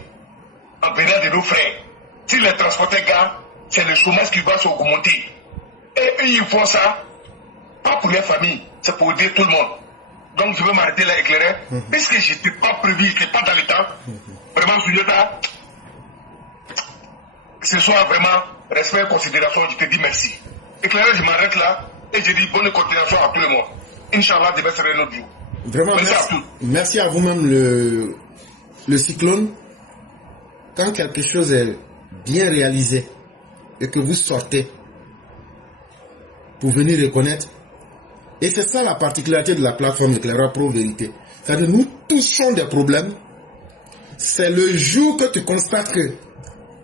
en venant de nos frères. Si les transporteurs gars, c'est le chômage qui va s'augmenter. Et eux, ils font ça, pas pour les familles, c'est pour aider tout le monde. Donc je vais m'arrêter là, éclairé, puisque je n'étais pas prévu, je n'étais pas dans le temps. Vraiment, Souniata, que ce soit vraiment respect et considération, je te dis merci. Éclairé, je m'arrête là et je dis bonne continuation à tout le monde. Inch'Allah, demain sera un autre jour. Vraiment, merci à vous-même, le cyclone. Quand quelque chose est bien réalisé et que vous sortez pour venir reconnaître, et c'est ça la particularité de la plateforme Éclaireur Pro Vérité. C'est-à-dire nous touchons des problèmes. C'est le jour que tu constates que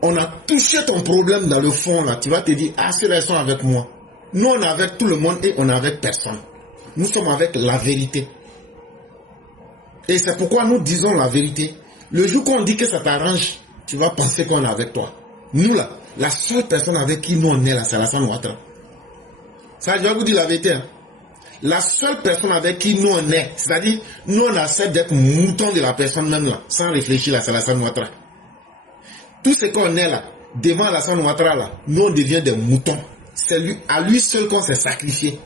on a touché ton problème dans le fond là, tu vas te dire, ah, ceux-là sont avec moi. Nous on est avec tout le monde et on est avec personne. Nous sommes avec la vérité. Et c'est pourquoi nous disons la vérité. Le jour qu'on dit que ça t'arrange, tu vas penser qu'on est avec toi. Nous là, la seule personne avec qui nous on est là, c'est Alassane Ouattara. Ça, je vais vous dire la vérité. Hein. La seule personne avec qui nous on est, c'est-à-dire, nous on accepte d'être mouton de la personne même là, sans réfléchir là, c'est Alassane Ouattara. Tout ce qu'on est là, devant Alassane Ouattara là, nous on devient des moutons. C'est lui, à lui seul qu'on s'est sacrifié.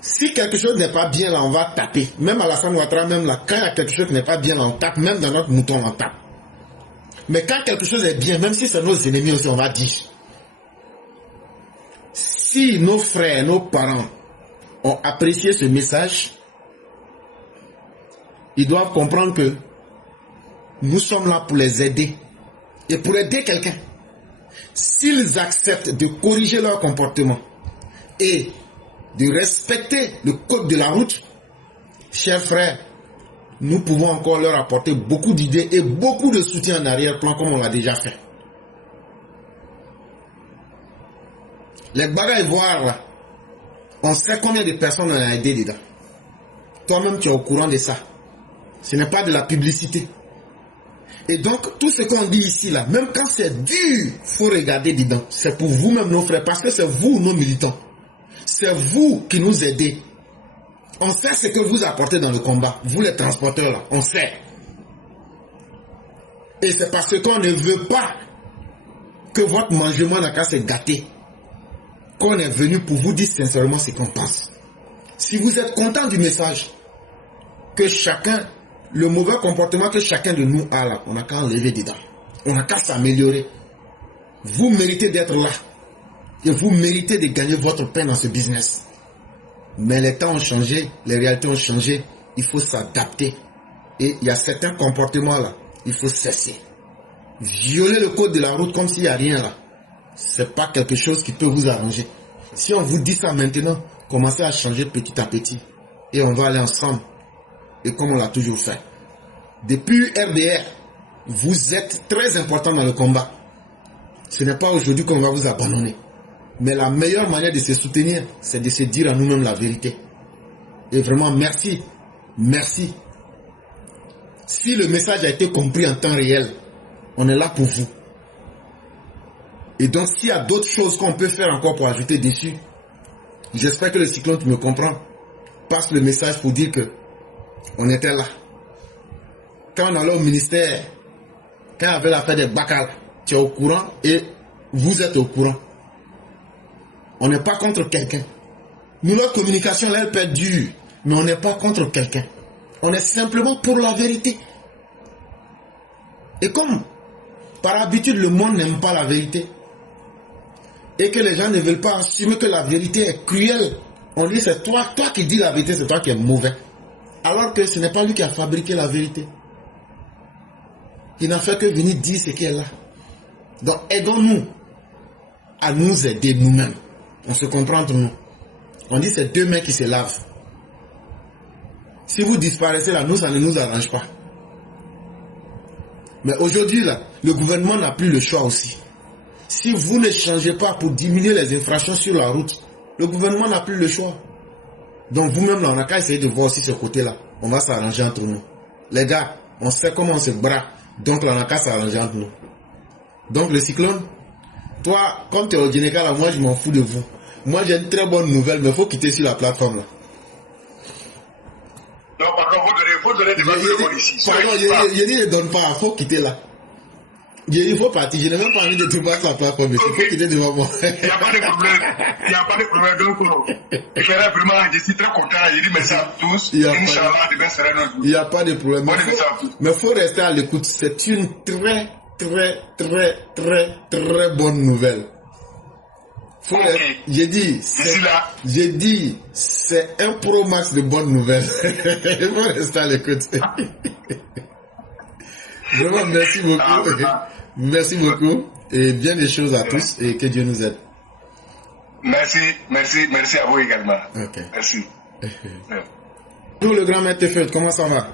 Si quelque chose n'est pas bien là, on va taper. Même Alassane Ouattara, même là, quand il y a quelque chose qui n'est pas bien là, on tape. Même dans notre mouton, on tape. Mais quand quelque chose est bien, même si c'est nos ennemis aussi, on va dire. Si nos frères, nos parents ont apprécié ce message, ils doivent comprendre que nous sommes là pour les aider. Et pour aider quelqu'un, s'ils acceptent de corriger leur comportement et de respecter le code de la route, chers frères, nous pouvons encore leur apporter beaucoup d'idées et beaucoup de soutien en arrière-plan comme on l'a déjà fait. Les bagages ivoires là, on sait combien de personnes on a aidé dedans. Toi-même tu es au courant de ça. Ce n'est pas de la publicité. Et donc tout ce qu'on dit ici là, même quand c'est dur, faut regarder dedans. C'est pour vous-même nos frères, parce que c'est vous nos militants. C'est vous qui nous aidez. On sait ce que vous apportez dans le combat. Vous les transporteurs là, on sait. Et c'est parce qu'on ne veut pas que votre mangement n'a qu'à se gâter qu'on est venu pour vous dire sincèrement ce qu'on pense. Si vous êtes content du message, que chacun, le mauvais comportement que chacun de nous a là, on n'a qu'à enlever dedans. On n'a qu'à s'améliorer. Vous méritez d'être là. Et vous méritez de gagner votre pain dans ce business. Mais les temps ont changé, les réalités ont changé. Il faut s'adapter. Et il y a certains comportements là, il faut cesser. Violer le code de la route comme s'il n'y a rien là, c'est pas quelque chose qui peut vous arranger. Si on vous dit ça maintenant, commencez à changer petit à petit. Et on va aller ensemble. Et comme on l'a toujours fait. Depuis RDR, vous êtes très important dans le combat. Ce n'est pas aujourd'hui qu'on va vous abandonner. Mais la meilleure manière de se soutenir, c'est de se dire à nous-mêmes la vérité. Et vraiment, merci. Merci. Si le message a été compris en temps réel, on est là pour vous. Et donc, s'il y a d'autres choses qu'on peut faire encore pour ajouter dessus, j'espère que le cyclone, tu me comprends. passe le message pour dire que on était là. Quand on allait au ministère, quand il y avait l'affaire des Bakal, tu es au courant et vous êtes au courant. On n'est pas contre quelqu'un. Nous, notre communication, là, elle peut être dure, mais on n'est pas contre quelqu'un. On est simplement pour la vérité. Et comme, par habitude, le monde n'aime pas la vérité, et que les gens ne veulent pas assumer que la vérité est cruelle, on dit c'est toi qui dis la vérité, c'est toi qui es mauvais. Alors que ce n'est pas lui qui a fabriqué la vérité. Il n'a fait que venir dire ce qui est là. Donc aidons-nous à nous aider nous-mêmes. On se comprend entre nous. On dit c'est deux mains qui se lavent. Si vous disparaissez là, nous, ça ne nous arrange pas. Mais aujourd'hui là, le gouvernement n'a plus le choix aussi. Si vous ne changez pas pour diminuer les infractions sur la route, le gouvernement n'a plus le choix. Donc vous-même là, on n'a qu'à essayer de voir aussi ce côté-là. On va s'arranger entre nous. Les gars, on sait comment on se braque. Donc là, on n'a qu'à s'arranger entre nous. Donc le cyclone, toi, comme tu es au Sénégal, moi je m'en fous de vous. Moi j'ai une très bonne nouvelle, mais il faut quitter sur la plateforme là. Non, pardon, vous donnez des bonnes ici. Pardon, je ne donne pas, il faut quitter là. Il faut partir, je n'ai même pas envie de te battre la plateforme, mais il faut quitter devant moi. Il n'y a pas de problème, il n'y a pas de problème. Donc, je suis très content, je dis merci à tous. Inch'Allah, demain sera notre jour. Il n'y a pas de problème. Mais il faut rester à l'écoute. C'est une très bonne nouvelle. J'ai dit, c'est un pro max de bonnes nouvelles. Il faut rester à l'écoute. Vraiment, merci beaucoup. Merci beaucoup. Et bien des choses à tous et que Dieu nous aide. Merci à vous également. Ok. Merci. Bonjour le grand maître Tefeut, comment ça va?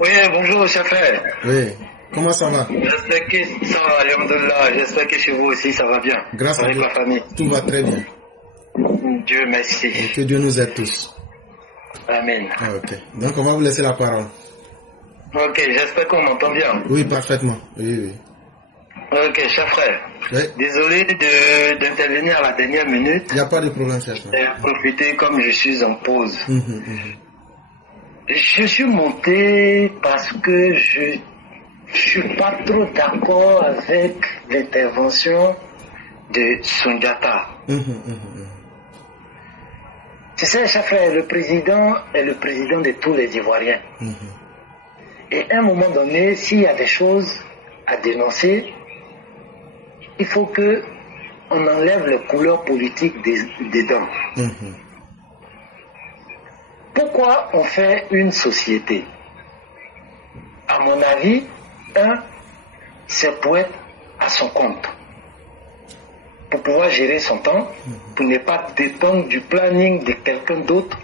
Oui, bonjour, chef frère. Oui, comment ça va? J'espère que ça va, alhamdoulilah. J'espère que chez vous aussi ça va bien. Grâce à Dieu. Avec la famille. Tout va très bien. Dieu merci. Et que Dieu nous aide tous. Amen. Ok. Donc on va vous laisser la parole. Ok, j'espère qu'on m'entend bien. Oui, parfaitement. Oui. Ok, chef frère. Oui. Désolé d'intervenir à la dernière minute. Il n'y a pas de problème, chef frère. J'ai profité comme je suis en pause. Je suis monté parce que je suis pas trop d'accord avec l'intervention de Sundiata. Tu sais, chef frère, le président est le président de tous les Ivoiriens. Et à un moment donné, s'il y a des choses à dénoncer, il faut que on enlève les couleurs politiques dedans. Pourquoi on fait une société? À mon avis, c'est pour être à son compte, pour pouvoir gérer son temps, pour ne pas dépendre du planning de quelqu'un d'autre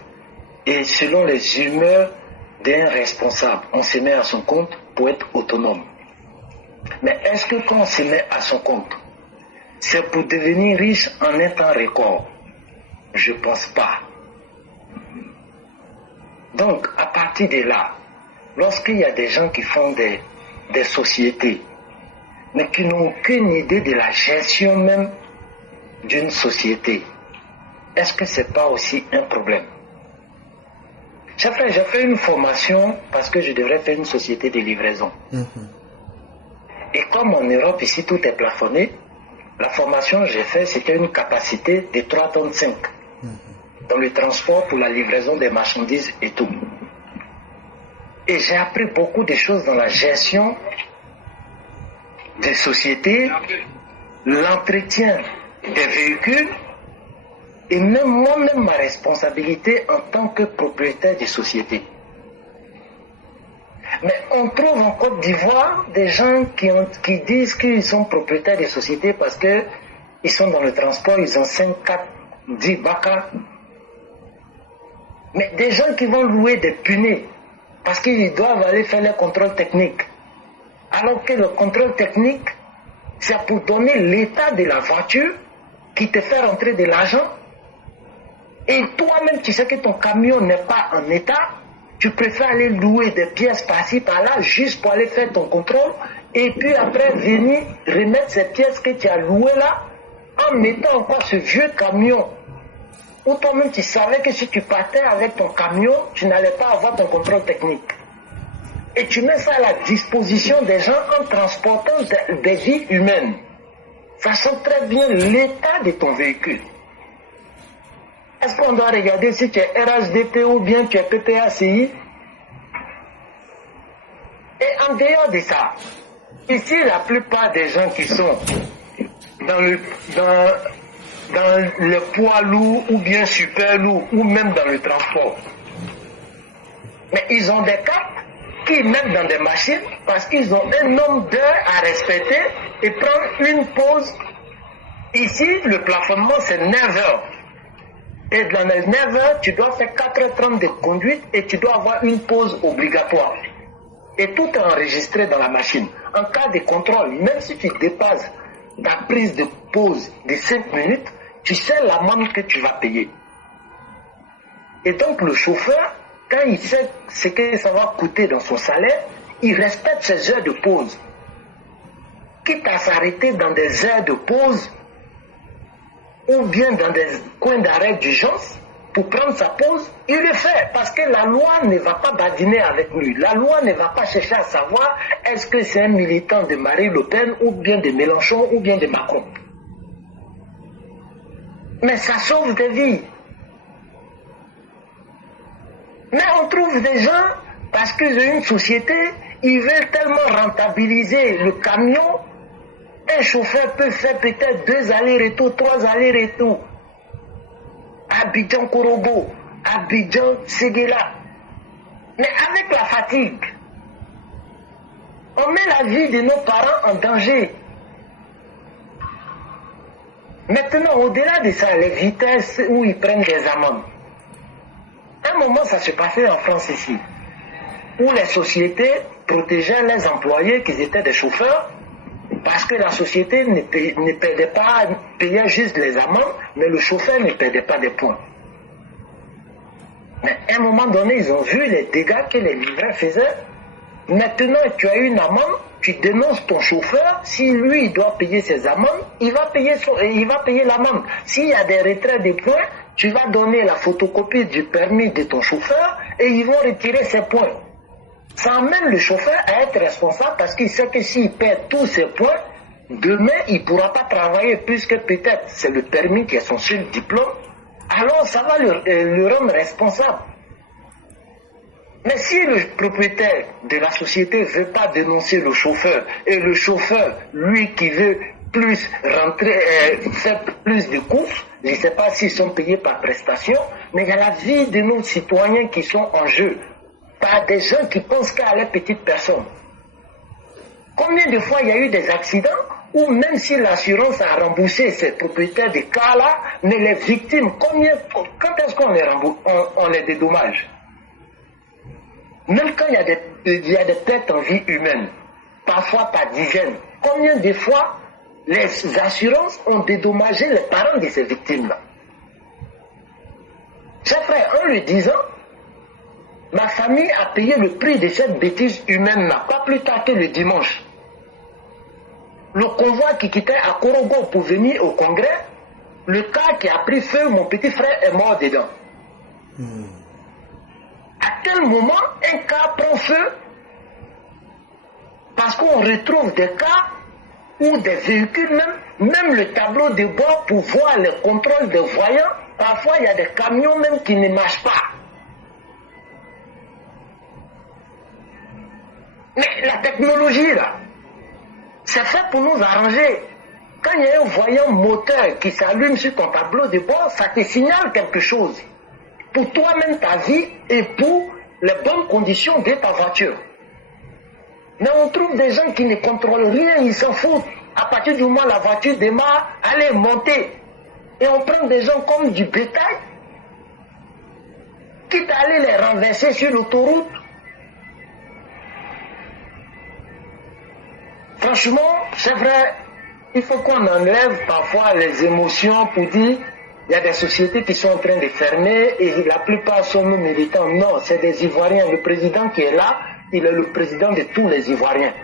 et selon les humeurs d'un responsable. On se met à son compte pour être autonome. Mais est-ce que quand on se met à son compte, c'est pour devenir riche en un temps record? Je ne pense pas. Donc, à partir de là, lorsqu'il y a des gens qui font des sociétés, mais qui n'ont aucune idée de la gestion même d'une société, est-ce que ce n'est pas aussi un problème? J'ai fait une formation parce que je devrais faire une société de livraison. Et comme en Europe, ici, tout est plafonné, la formation que j'ai faite, c'était une capacité de 3,5 tonnes dans le transport pour la livraison des marchandises et tout. Et j'ai appris beaucoup de choses dans la gestion des sociétés, l'entretien des véhicules, et même moi-même ma responsabilité en tant que propriétaire de société. Mais on trouve en Côte d'Ivoire des gens qui disent qu'ils sont propriétaires de sociétés parce qu'ils sont dans le transport, ils ont 5, 4, 10 baka. Mais des gens qui vont louer des punais parce qu'ils doivent aller faire les contrôles techniques. Alors que le contrôle technique, c'est pour donner l'état de la voiture qui te fait rentrer de l'argent. Et toi-même, tu sais que ton camion n'est pas en état, tu préfères aller louer des pièces par-ci, par-là, juste pour aller faire ton contrôle, et puis après venir remettre ces pièces que tu as louées là, en mettant encore ce vieux camion où toi-même tu savais que si tu partais avec ton camion, tu n'allais pas avoir ton contrôle technique. Et tu mets ça à la disposition des gens en transportant des vies humaines. Sachant très bien l'état de ton véhicule. Est-ce qu'on doit regarder si tu es RHDP ou bien tu es PPACI? Et en dehors de ça, ici la plupart des gens qui sont dans le poids lourd ou bien super lourd ou même dans le transport, mais ils ont des cartes qu'ils mettent dans des machines parce qu'ils ont un nombre d'heures à respecter et prendre une pause. Ici, le plafonnement c'est 9 heures. Et dans les 9 heures, tu dois faire 4h30 de conduite et tu dois avoir une pause obligatoire. Et tout est enregistré dans la machine. En cas de contrôle, même si tu dépasses ta prise de pause de 5 minutes, tu sais l'amende que tu vas payer. Et donc le chauffeur, quand il sait ce que ça va coûter dans son salaire, il respecte ses heures de pause. Quitte à s'arrêter dans des heures de pause ou bien dans des coins d'arrêt d'urgence pour prendre sa pause, il le fait parce que la loi ne va pas badiner avec lui. La loi ne va pas chercher à savoir est-ce que c'est un militant de Marine Le Pen ou bien de Mélenchon ou bien de Macron. Mais ça sauve des vies. Mais on trouve des gens, parce qu'ils ont une société, ils veulent tellement rentabiliser le camion. Un chauffeur peut faire peut-être 2 allers-retours, 3 allers-retours. Abidjan-Korogo, Abidjan-Séguéla. Mais avec la fatigue, on met la vie de nos parents en danger. Maintenant, au-delà de ça, les vitesses où ils prennent des amendes. À un moment, ça se passait en France ici, où les sociétés protégeaient les employés qui étaient des chauffeurs, parce que la société ne payait pas, payait juste les amendes, mais le chauffeur ne payait pas des points. Mais à un moment donné, ils ont vu les dégâts que les livreurs faisaient. Maintenant, tu as une amende, tu dénonces ton chauffeur. Si lui, il doit payer ses amendes, il va payer l'amende. S'il y a des retraits de points, tu vas donner la photocopie du permis de ton chauffeur et ils vont retirer ses points. Ça amène le chauffeur à être responsable parce qu'il sait que s'il perd tous ses points, demain, il ne pourra pas travailler puisque peut-être c'est le permis qui est son seul diplôme. Alors, ça va le rendre responsable. Mais si le propriétaire de la société ne veut pas dénoncer le chauffeur et le chauffeur, lui qui veut plus rentrer, faire plus de courses, je ne sais pas s'ils sont payés par prestation, mais il y a la vie de nos citoyens qui sont en jeu. Par des gens qui pensent qu'à les petites personnes. Combien de fois il y a eu des accidents où même si l'assurance a remboursé ces propriétaires de cas-là, mais les victimes, quand est-ce qu'on les dédommage? Même quand il y a des pertes en vie humaine, parfois par dizaines, combien de fois les assurances ont dédommagé les parents de ces victimes-là? Chers frères, en le disant, ma famille a payé le prix de cette bêtise humaine-là, pas plus tard que le dimanche. Le convoi qui quittait à Korogo pour venir au congrès, le cas qui a pris feu, mon petit frère est mort dedans. À quel moment un cas prend feu? Parce qu'on retrouve des cas où des véhicules, même le tableau de bord pour voir les contrôles des voyants, parfois il y a des camions même qui ne marchent pas. Mais la technologie là, c'est fait pour nous arranger. Quand il y a un voyant moteur qui s'allume sur ton tableau de bord, ça te signale quelque chose. Pour toi-même, ta vie et pour les bonnes conditions de ta voiture. Mais on trouve des gens qui ne contrôlent rien, ils s'en foutent. À partir du moment où la voiture démarre, allez monter. Et on prend des gens comme du bétail, quitte à aller les renverser sur l'autoroute. Franchement, c'est vrai, il faut qu'on enlève parfois les émotions pour dire il y a des sociétés qui sont en train de fermer et la plupart sont nos militants. Non, c'est des Ivoiriens. Le président qui est là, il est le président de tous les Ivoiriens.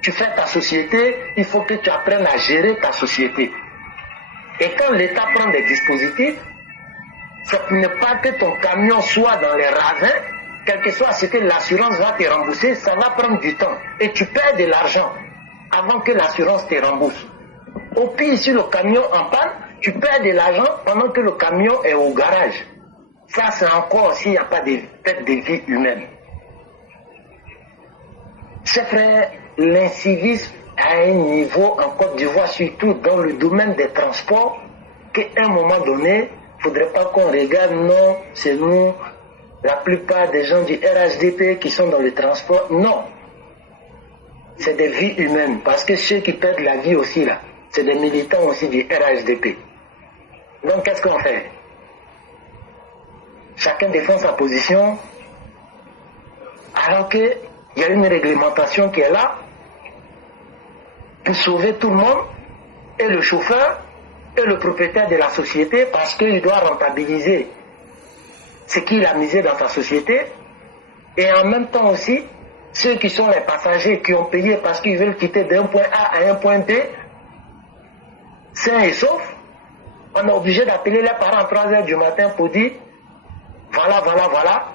Tu fais ta société, il faut que tu apprennes à gérer ta société. Et quand l'État prend des dispositifs, Ce n'est pas que ton camion soit dans les ravins, quel que soit ce que l'assurance va te rembourser, ça va prendre du temps. Et tu perds de l'argent avant que l'assurance te rembourse. Au pire, si le camion en panne, tu perds de l'argent pendant que le camion est au garage. Ça, c'est encore s'il n'y a pas de perte de vie humaine. Chers frères, l'incivisme à un niveau en Côte d'Ivoire, surtout dans le domaine des transports, qu'à un moment donné, il ne faudrait pas qu'on regarde, non, c'est nous, la plupart des gens du RHDP qui sont dans le transport, non. C'est des vies humaines, parce que ceux qui perdent la vie aussi, là, c'est des militants aussi du RHDP. Donc, qu'est-ce qu'on fait? Chacun défend sa position, alors qu'il y a une réglementation qui est là pour sauver tout le monde, et le chauffeur, et le propriétaire de la société, parce qu'il doit rentabiliser ce qu'il a misé dans sa société, et en même temps aussi, ceux qui sont les passagers qui ont payé parce qu'ils veulent quitter d'un point A à un point B, sains et saufs, on est obligé d'appeler les parents à 3 heures du matin pour dire voilà,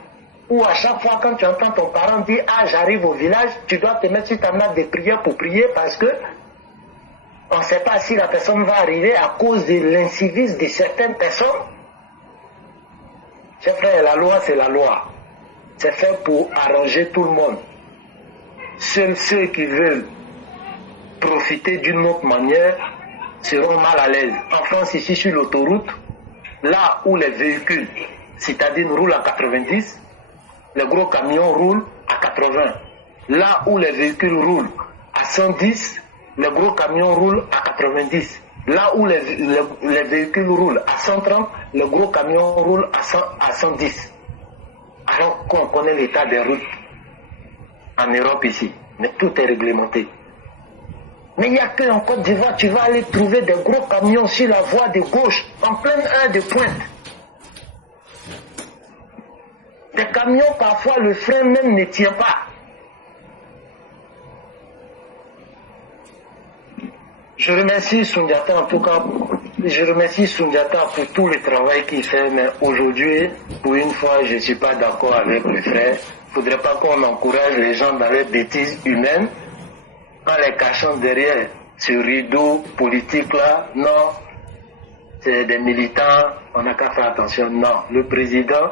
ou à chaque fois quand tu entends ton parent dire j'arrive au village, tu dois te mettre sur ta nappe de prière pour prier parce que on ne sait pas si la personne va arriver à cause de l'incivisme de certaines personnes. Chers frères, la loi c'est la loi. C'est fait pour arranger tout le monde. Seuls ceux qui veulent profiter d'une autre manière seront mal à l'aise. En France, ici sur l'autoroute, là où les véhicules citadins roulent à 90, les gros camions roulent à 80. Là où les véhicules roulent à 110, les gros camions roulent à 90. Là où les véhicules roulent à 130, les gros camions roulent à 110. Alors qu'on connaît l'état des routes en Europe ici, mais tout est réglementé. Mais il n'y a qu'en Côte d'Ivoire, tu vas aller trouver des gros camions sur la voie de gauche, en pleine heure de pointe. Des camions, parfois, le frein même ne tient pas. Je remercie Soundiata, en tout cas, je remercie Soundiata pour tout le travail qu'il fait, mais aujourd'hui, pour une fois, je ne suis pas d'accord avec le frère. Il ne faudrait pas qu'on encourage les gens dans les bêtises humaines en les cachant derrière ce rideau politique-là. Non, c'est des militants, on n'a qu'à faire attention. Non, le président,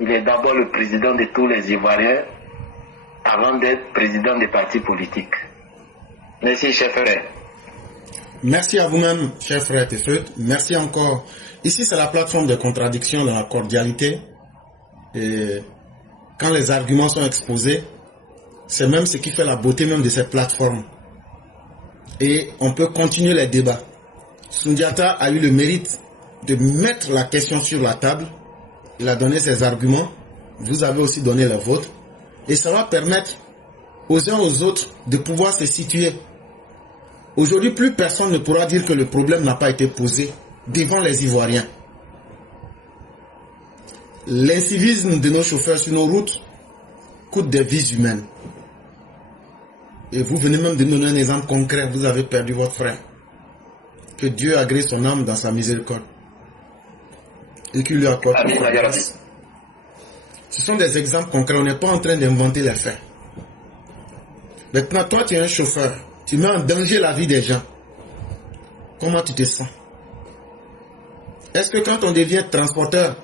il est d'abord le président de tous les Ivoiriens avant d'être président des partis politiques. Merci, chers frères. Merci à vous-même, cher frère Tefeut. Merci encore. Ici, c'est la plateforme de contradiction dans la cordialité. Et quand les arguments sont exposés, c'est même ce qui fait la beauté même de cette plateforme. Et on peut continuer les débats. Soundiata a eu le mérite de mettre la question sur la table. Il a donné ses arguments. Vous avez aussi donné les vôtres. Et ça va permettre aux uns aux autres de pouvoir se situer. Aujourd'hui, plus personne ne pourra dire que le problème n'a pas été posé devant les Ivoiriens. L'incivisme de nos chauffeurs sur nos routes coûte des vies humaines. Et vous venez même de nous donner un exemple concret. Vous avez perdu votre frère. Que Dieu agrée son âme dans sa miséricorde. Et qu'il lui accorde toute sa grâce. Ce sont des exemples concrets. On n'est pas en train d'inventer les faits. Maintenant, toi, tu es un chauffeur. Tu mets en danger la vie des gens. Comment tu te sens? Est-ce que quand on devient transporteur,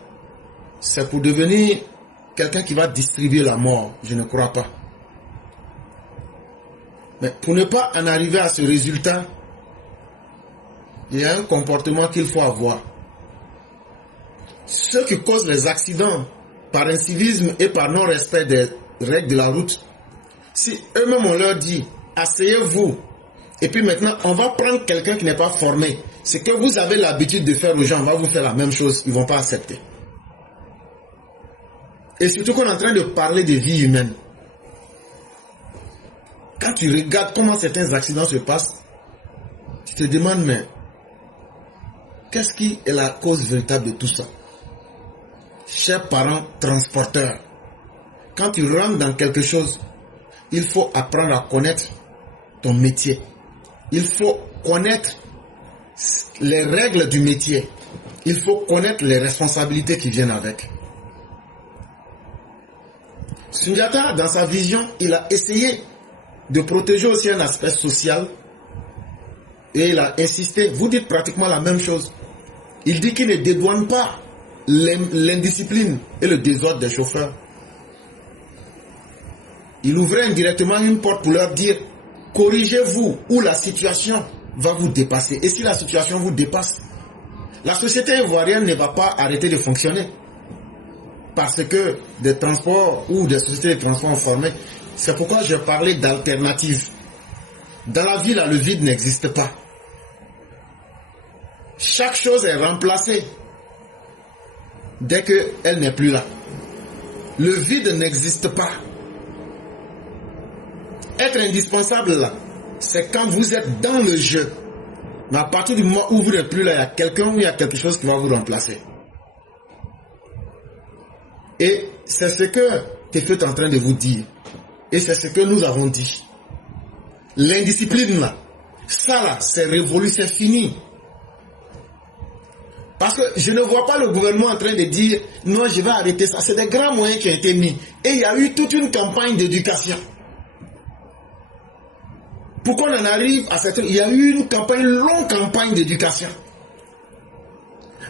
c'est pour devenir quelqu'un qui va distribuer la mort? Je ne crois pas. Mais pour ne pas en arriver à ce résultat, il y a un comportement qu'il faut avoir. Ceux qui causent les accidents par incivisme et par non-respect des règles de la route, si eux-mêmes on leur dit asseyez-vous, et puis maintenant on va prendre quelqu'un qui n'est pas formé, ce que vous avez l'habitude de faire aux gens, on va vous faire la même chose, ils ne vont pas accepter. Et surtout qu'on est en train de parler de vie humaine. Quand tu regardes comment certains accidents se passent, tu te demandes, mais qu'est-ce qui est la cause véritable de tout ça? Chers parents transporteurs, quand tu rentres dans quelque chose, il faut apprendre à connaître ton métier. Il faut connaître les règles du métier. il faut connaître les responsabilités qui viennent avec. Sundiata, dans sa vision, il a essayé de protéger aussi un aspect social et il a insisté. Vous dites pratiquement la même chose. Il dit qu'il ne dédouane pas l'indiscipline et le désordre des chauffeurs. Il ouvrait indirectement une porte pour leur dire corrigez-vous ou la situation va vous dépasser. Et si la situation vous dépasse, la société ivoirienne ne va pas arrêter de fonctionner. Parce que des transports ou des sociétés de transport ont formé. C'est pourquoi je parlais d'alternatives. Dans la vie, là, le vide n'existe pas. Chaque chose est remplacée dès qu'elle n'est plus là. Le vide n'existe pas. Être indispensable là, c'est quand vous êtes dans le jeu. Mais à partir du moment où vous n'êtes plus là, il y a quelqu'un ou il y a quelque chose qui va vous remplacer. Et c'est ce que Tefeu est en train de vous dire. Et c'est ce que nous avons dit. L'indiscipline là, ça là, c'est révolu, c'est fini. Parce que je ne vois pas le gouvernement en train de dire non, je vais arrêter ça. C'est des grands moyens qui ont été mis. Et il y a eu toute une campagne d'éducation. Pourquoi on en arrive à cette... Il y a eu une longue campagne d'éducation.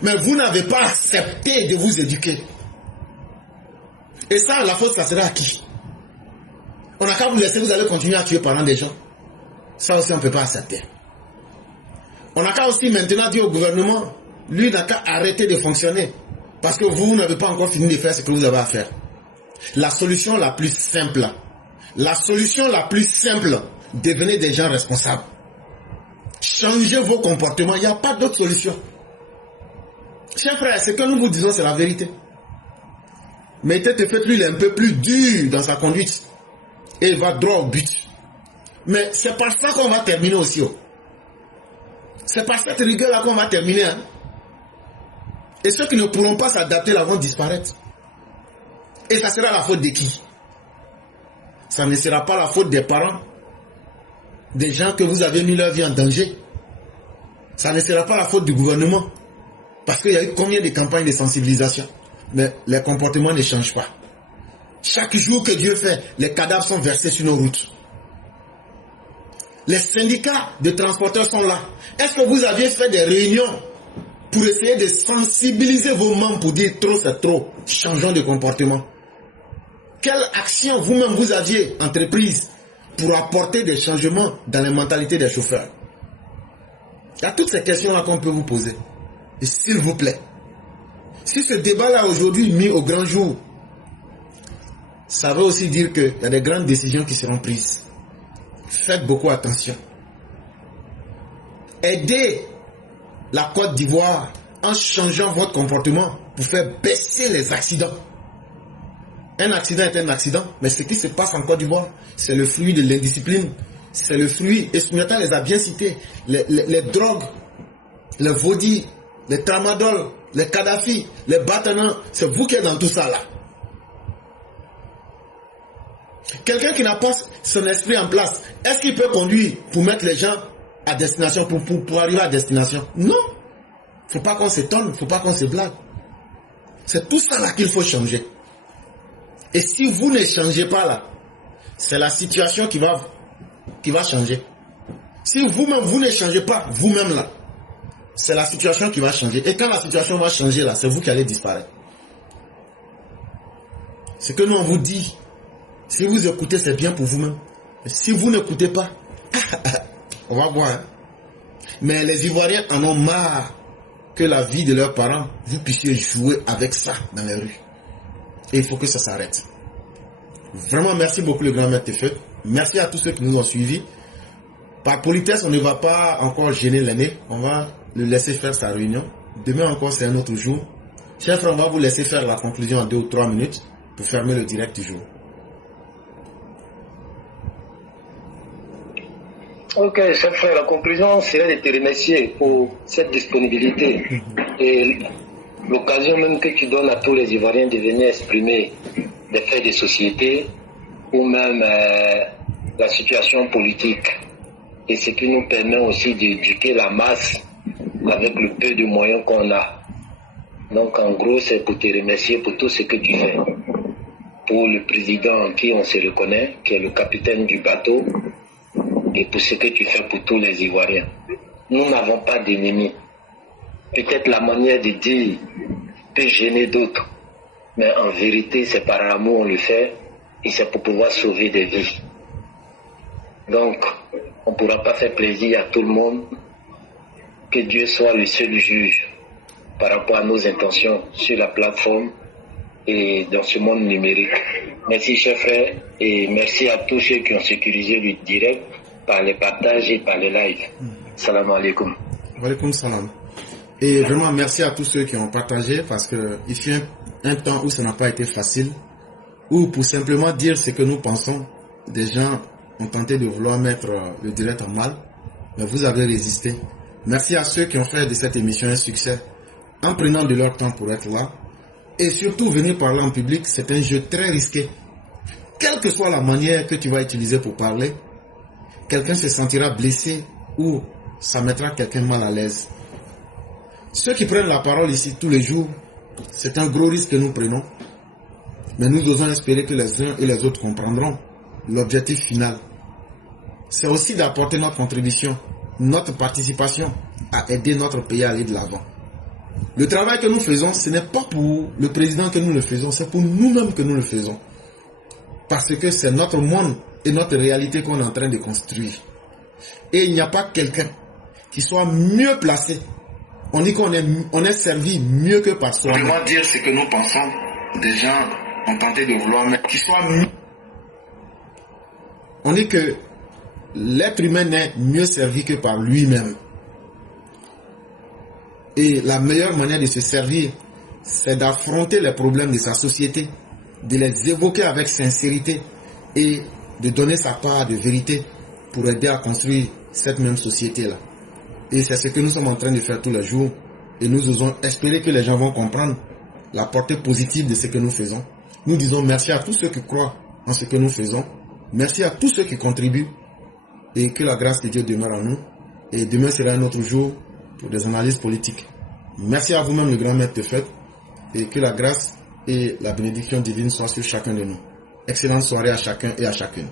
Mais vous n'avez pas accepté de vous éduquer. Et ça, la faute, ça sera à qui? On n'a qu'à vous laisser, vous allez continuer à tuer pendant des gens. Ça aussi, on ne peut pas accepter. On n'a qu'à aussi maintenant dire au gouvernement, lui n'a qu'à arrêter de fonctionner. Parce que vous n'avez pas encore fini de faire ce que vous avez à faire. La solution la plus simple, devenez des gens responsables. Changez vos comportements, il n'y a pas d'autre solution. Chers frères, ce que nous vous disons, c'est la vérité. Mais Tefeu, lui, il est un peu plus dur dans sa conduite. Et il va droit au but. Mais c'est par ça qu'on va terminer aussi. C'est par cette rigueur-là qu'on va terminer. Hein. Et ceux qui ne pourront pas s'adapter là vont disparaître. Et ça sera la faute de qui? Ça ne sera pas la faute des parents, des gens que vous avez mis leur vie en danger. Ça ne sera pas la faute du gouvernement. Parce qu'il y a eu combien de campagnes de sensibilisation? Mais les comportements ne changent pas. Chaque jour que Dieu fait, les cadavres sont versés sur nos routes. Les syndicats de transporteurs sont là. Est-ce que vous aviez fait des réunions pour essayer de sensibiliser vos membres pour dire trop c'est trop, changeons de comportement? Quelle action vous-même vous aviez entreprise pour apporter des changements dans les mentalités des chauffeurs? Il y a toutes ces questions-là qu'on peut vous poser. Et s'il vous plaît, si ce débat-là aujourd'hui mis au grand jour, ça veut aussi dire qu'il y a des grandes décisions qui seront prises. Faites beaucoup attention. Aidez la Côte d'Ivoire en changeant votre comportement pour faire baisser les accidents. Un accident est un accident, mais ce qui se passe en Côte d'Ivoire, c'est le fruit de l'indiscipline. C'est le fruit, et Sundiata les a bien cités, les drogues, les vaudis, les tramadol, les Kadhafi, les Batana, c'est vous qui êtes dans tout ça là. Quelqu'un qui n'a pas son esprit en place, est-ce qu'il peut conduire pour mettre les gens à destination, pour arriver à destination? Non. Il ne faut pas qu'on s'étonne, il ne faut pas qu'on se blague. C'est tout ça là qu'il faut changer. Et si vous ne changez pas là, c'est la situation qui va changer. Si vous-même, vous ne changez pas, vous-même là, c'est la situation qui va changer. Et quand la situation va changer là, c'est vous qui allez disparaître. Ce que nous on vous dit, si vous écoutez, c'est bien pour vous-même. Si vous n'écoutez pas, on va voir. Hein? Mais les Ivoiriens en ont marre que la vie de leurs parents, vous puissiez jouer avec ça dans les rues. Et il faut que ça s'arrête. Vraiment, merci beaucoup le grand maître Tefeu. Merci à tous ceux qui nous ont suivis. Par politesse, on ne va pas encore gêner l'aîné. On va le laisser faire sa réunion. Demain encore, c'est un autre jour. Chers frères, on va vous laisser faire la conclusion en 2 ou 3 minutes pour fermer le direct du jour. Ok, chers frères, la conclusion serait de te remercier pour cette disponibilité et l'occasion même que tu donnes à tous les Ivoiriens de venir exprimer des faits de société ou même la situation politique. Et ce qui nous permet aussi d'éduquer la masse avec le peu de moyens qu'on a. Donc en gros, c'est pour te remercier pour tout ce que tu fais. Pour le président en qui on se reconnaît, qui est le capitaine du bateau, et pour ce que tu fais pour tous les Ivoiriens. Nous n'avons pas d'ennemis. Peut-être la manière de dire peut gêner d'autres, mais en vérité, c'est par amour on le fait, et c'est pour pouvoir sauver des vies. Donc, on ne pourra pas faire plaisir à tout le monde. Que Dieu soit le seul juge par rapport à nos intentions sur la plateforme et dans ce monde numérique. Merci, chers frères, et merci à tous ceux qui ont sécurisé le direct par les partages et par les lives. Salam alaikum. Wa alaikum salam. Et vraiment, merci à tous ceux qui ont partagé, parce qu'il fut un temps où ça n'a pas été facile, ou pour simplement dire ce que nous pensons, des gens ont tenté de vouloir mettre le direct en mal, mais vous avez résisté. Merci à ceux qui ont fait de cette émission un succès, en prenant de leur temps pour être là. Et surtout, venir parler en public, c'est un jeu très risqué. Quelle que soit la manière que tu vas utiliser pour parler, quelqu'un se sentira blessé ou ça mettra quelqu'un mal à l'aise. Ceux qui prennent la parole ici tous les jours, c'est un gros risque que nous prenons. Mais nous osons espérer que les uns et les autres comprendront l'objectif final. C'est aussi d'apporter notre contribution, notre participation à aider notre pays à aller de l'avant. Le travail que nous faisons, ce n'est pas pour le président que nous le faisons, c'est pour nous-mêmes que nous le faisons. Parce que c'est notre monde et notre réalité qu'on est en train de construire. Et il n'y a pas quelqu'un qui soit mieux placé. On dit qu'on est servi mieux que par soi. Comment dire ce que nous pensons, des gens ont tenté de vouloir mettre qui soit mieux. On dit que l'être humain n'est mieux servi que par lui-même. Et la meilleure manière de se servir, c'est d'affronter les problèmes de sa société, de les évoquer avec sincérité et de donner sa part de vérité pour aider à construire cette même société-là. Et c'est ce que nous sommes en train de faire tous les jours. Et nous osons espérer que les gens vont comprendre la portée positive de ce que nous faisons. Nous disons merci à tous ceux qui croient en ce que nous faisons. Merci à tous ceux qui contribuent. Et que la grâce de Dieu demeure en nous. Et demain sera un autre jour pour des analyses politiques. Merci à vous-même, le grand maître de fête. Et que la grâce et la bénédiction divine soient sur chacun de nous. Excellente soirée à chacun et à chacune.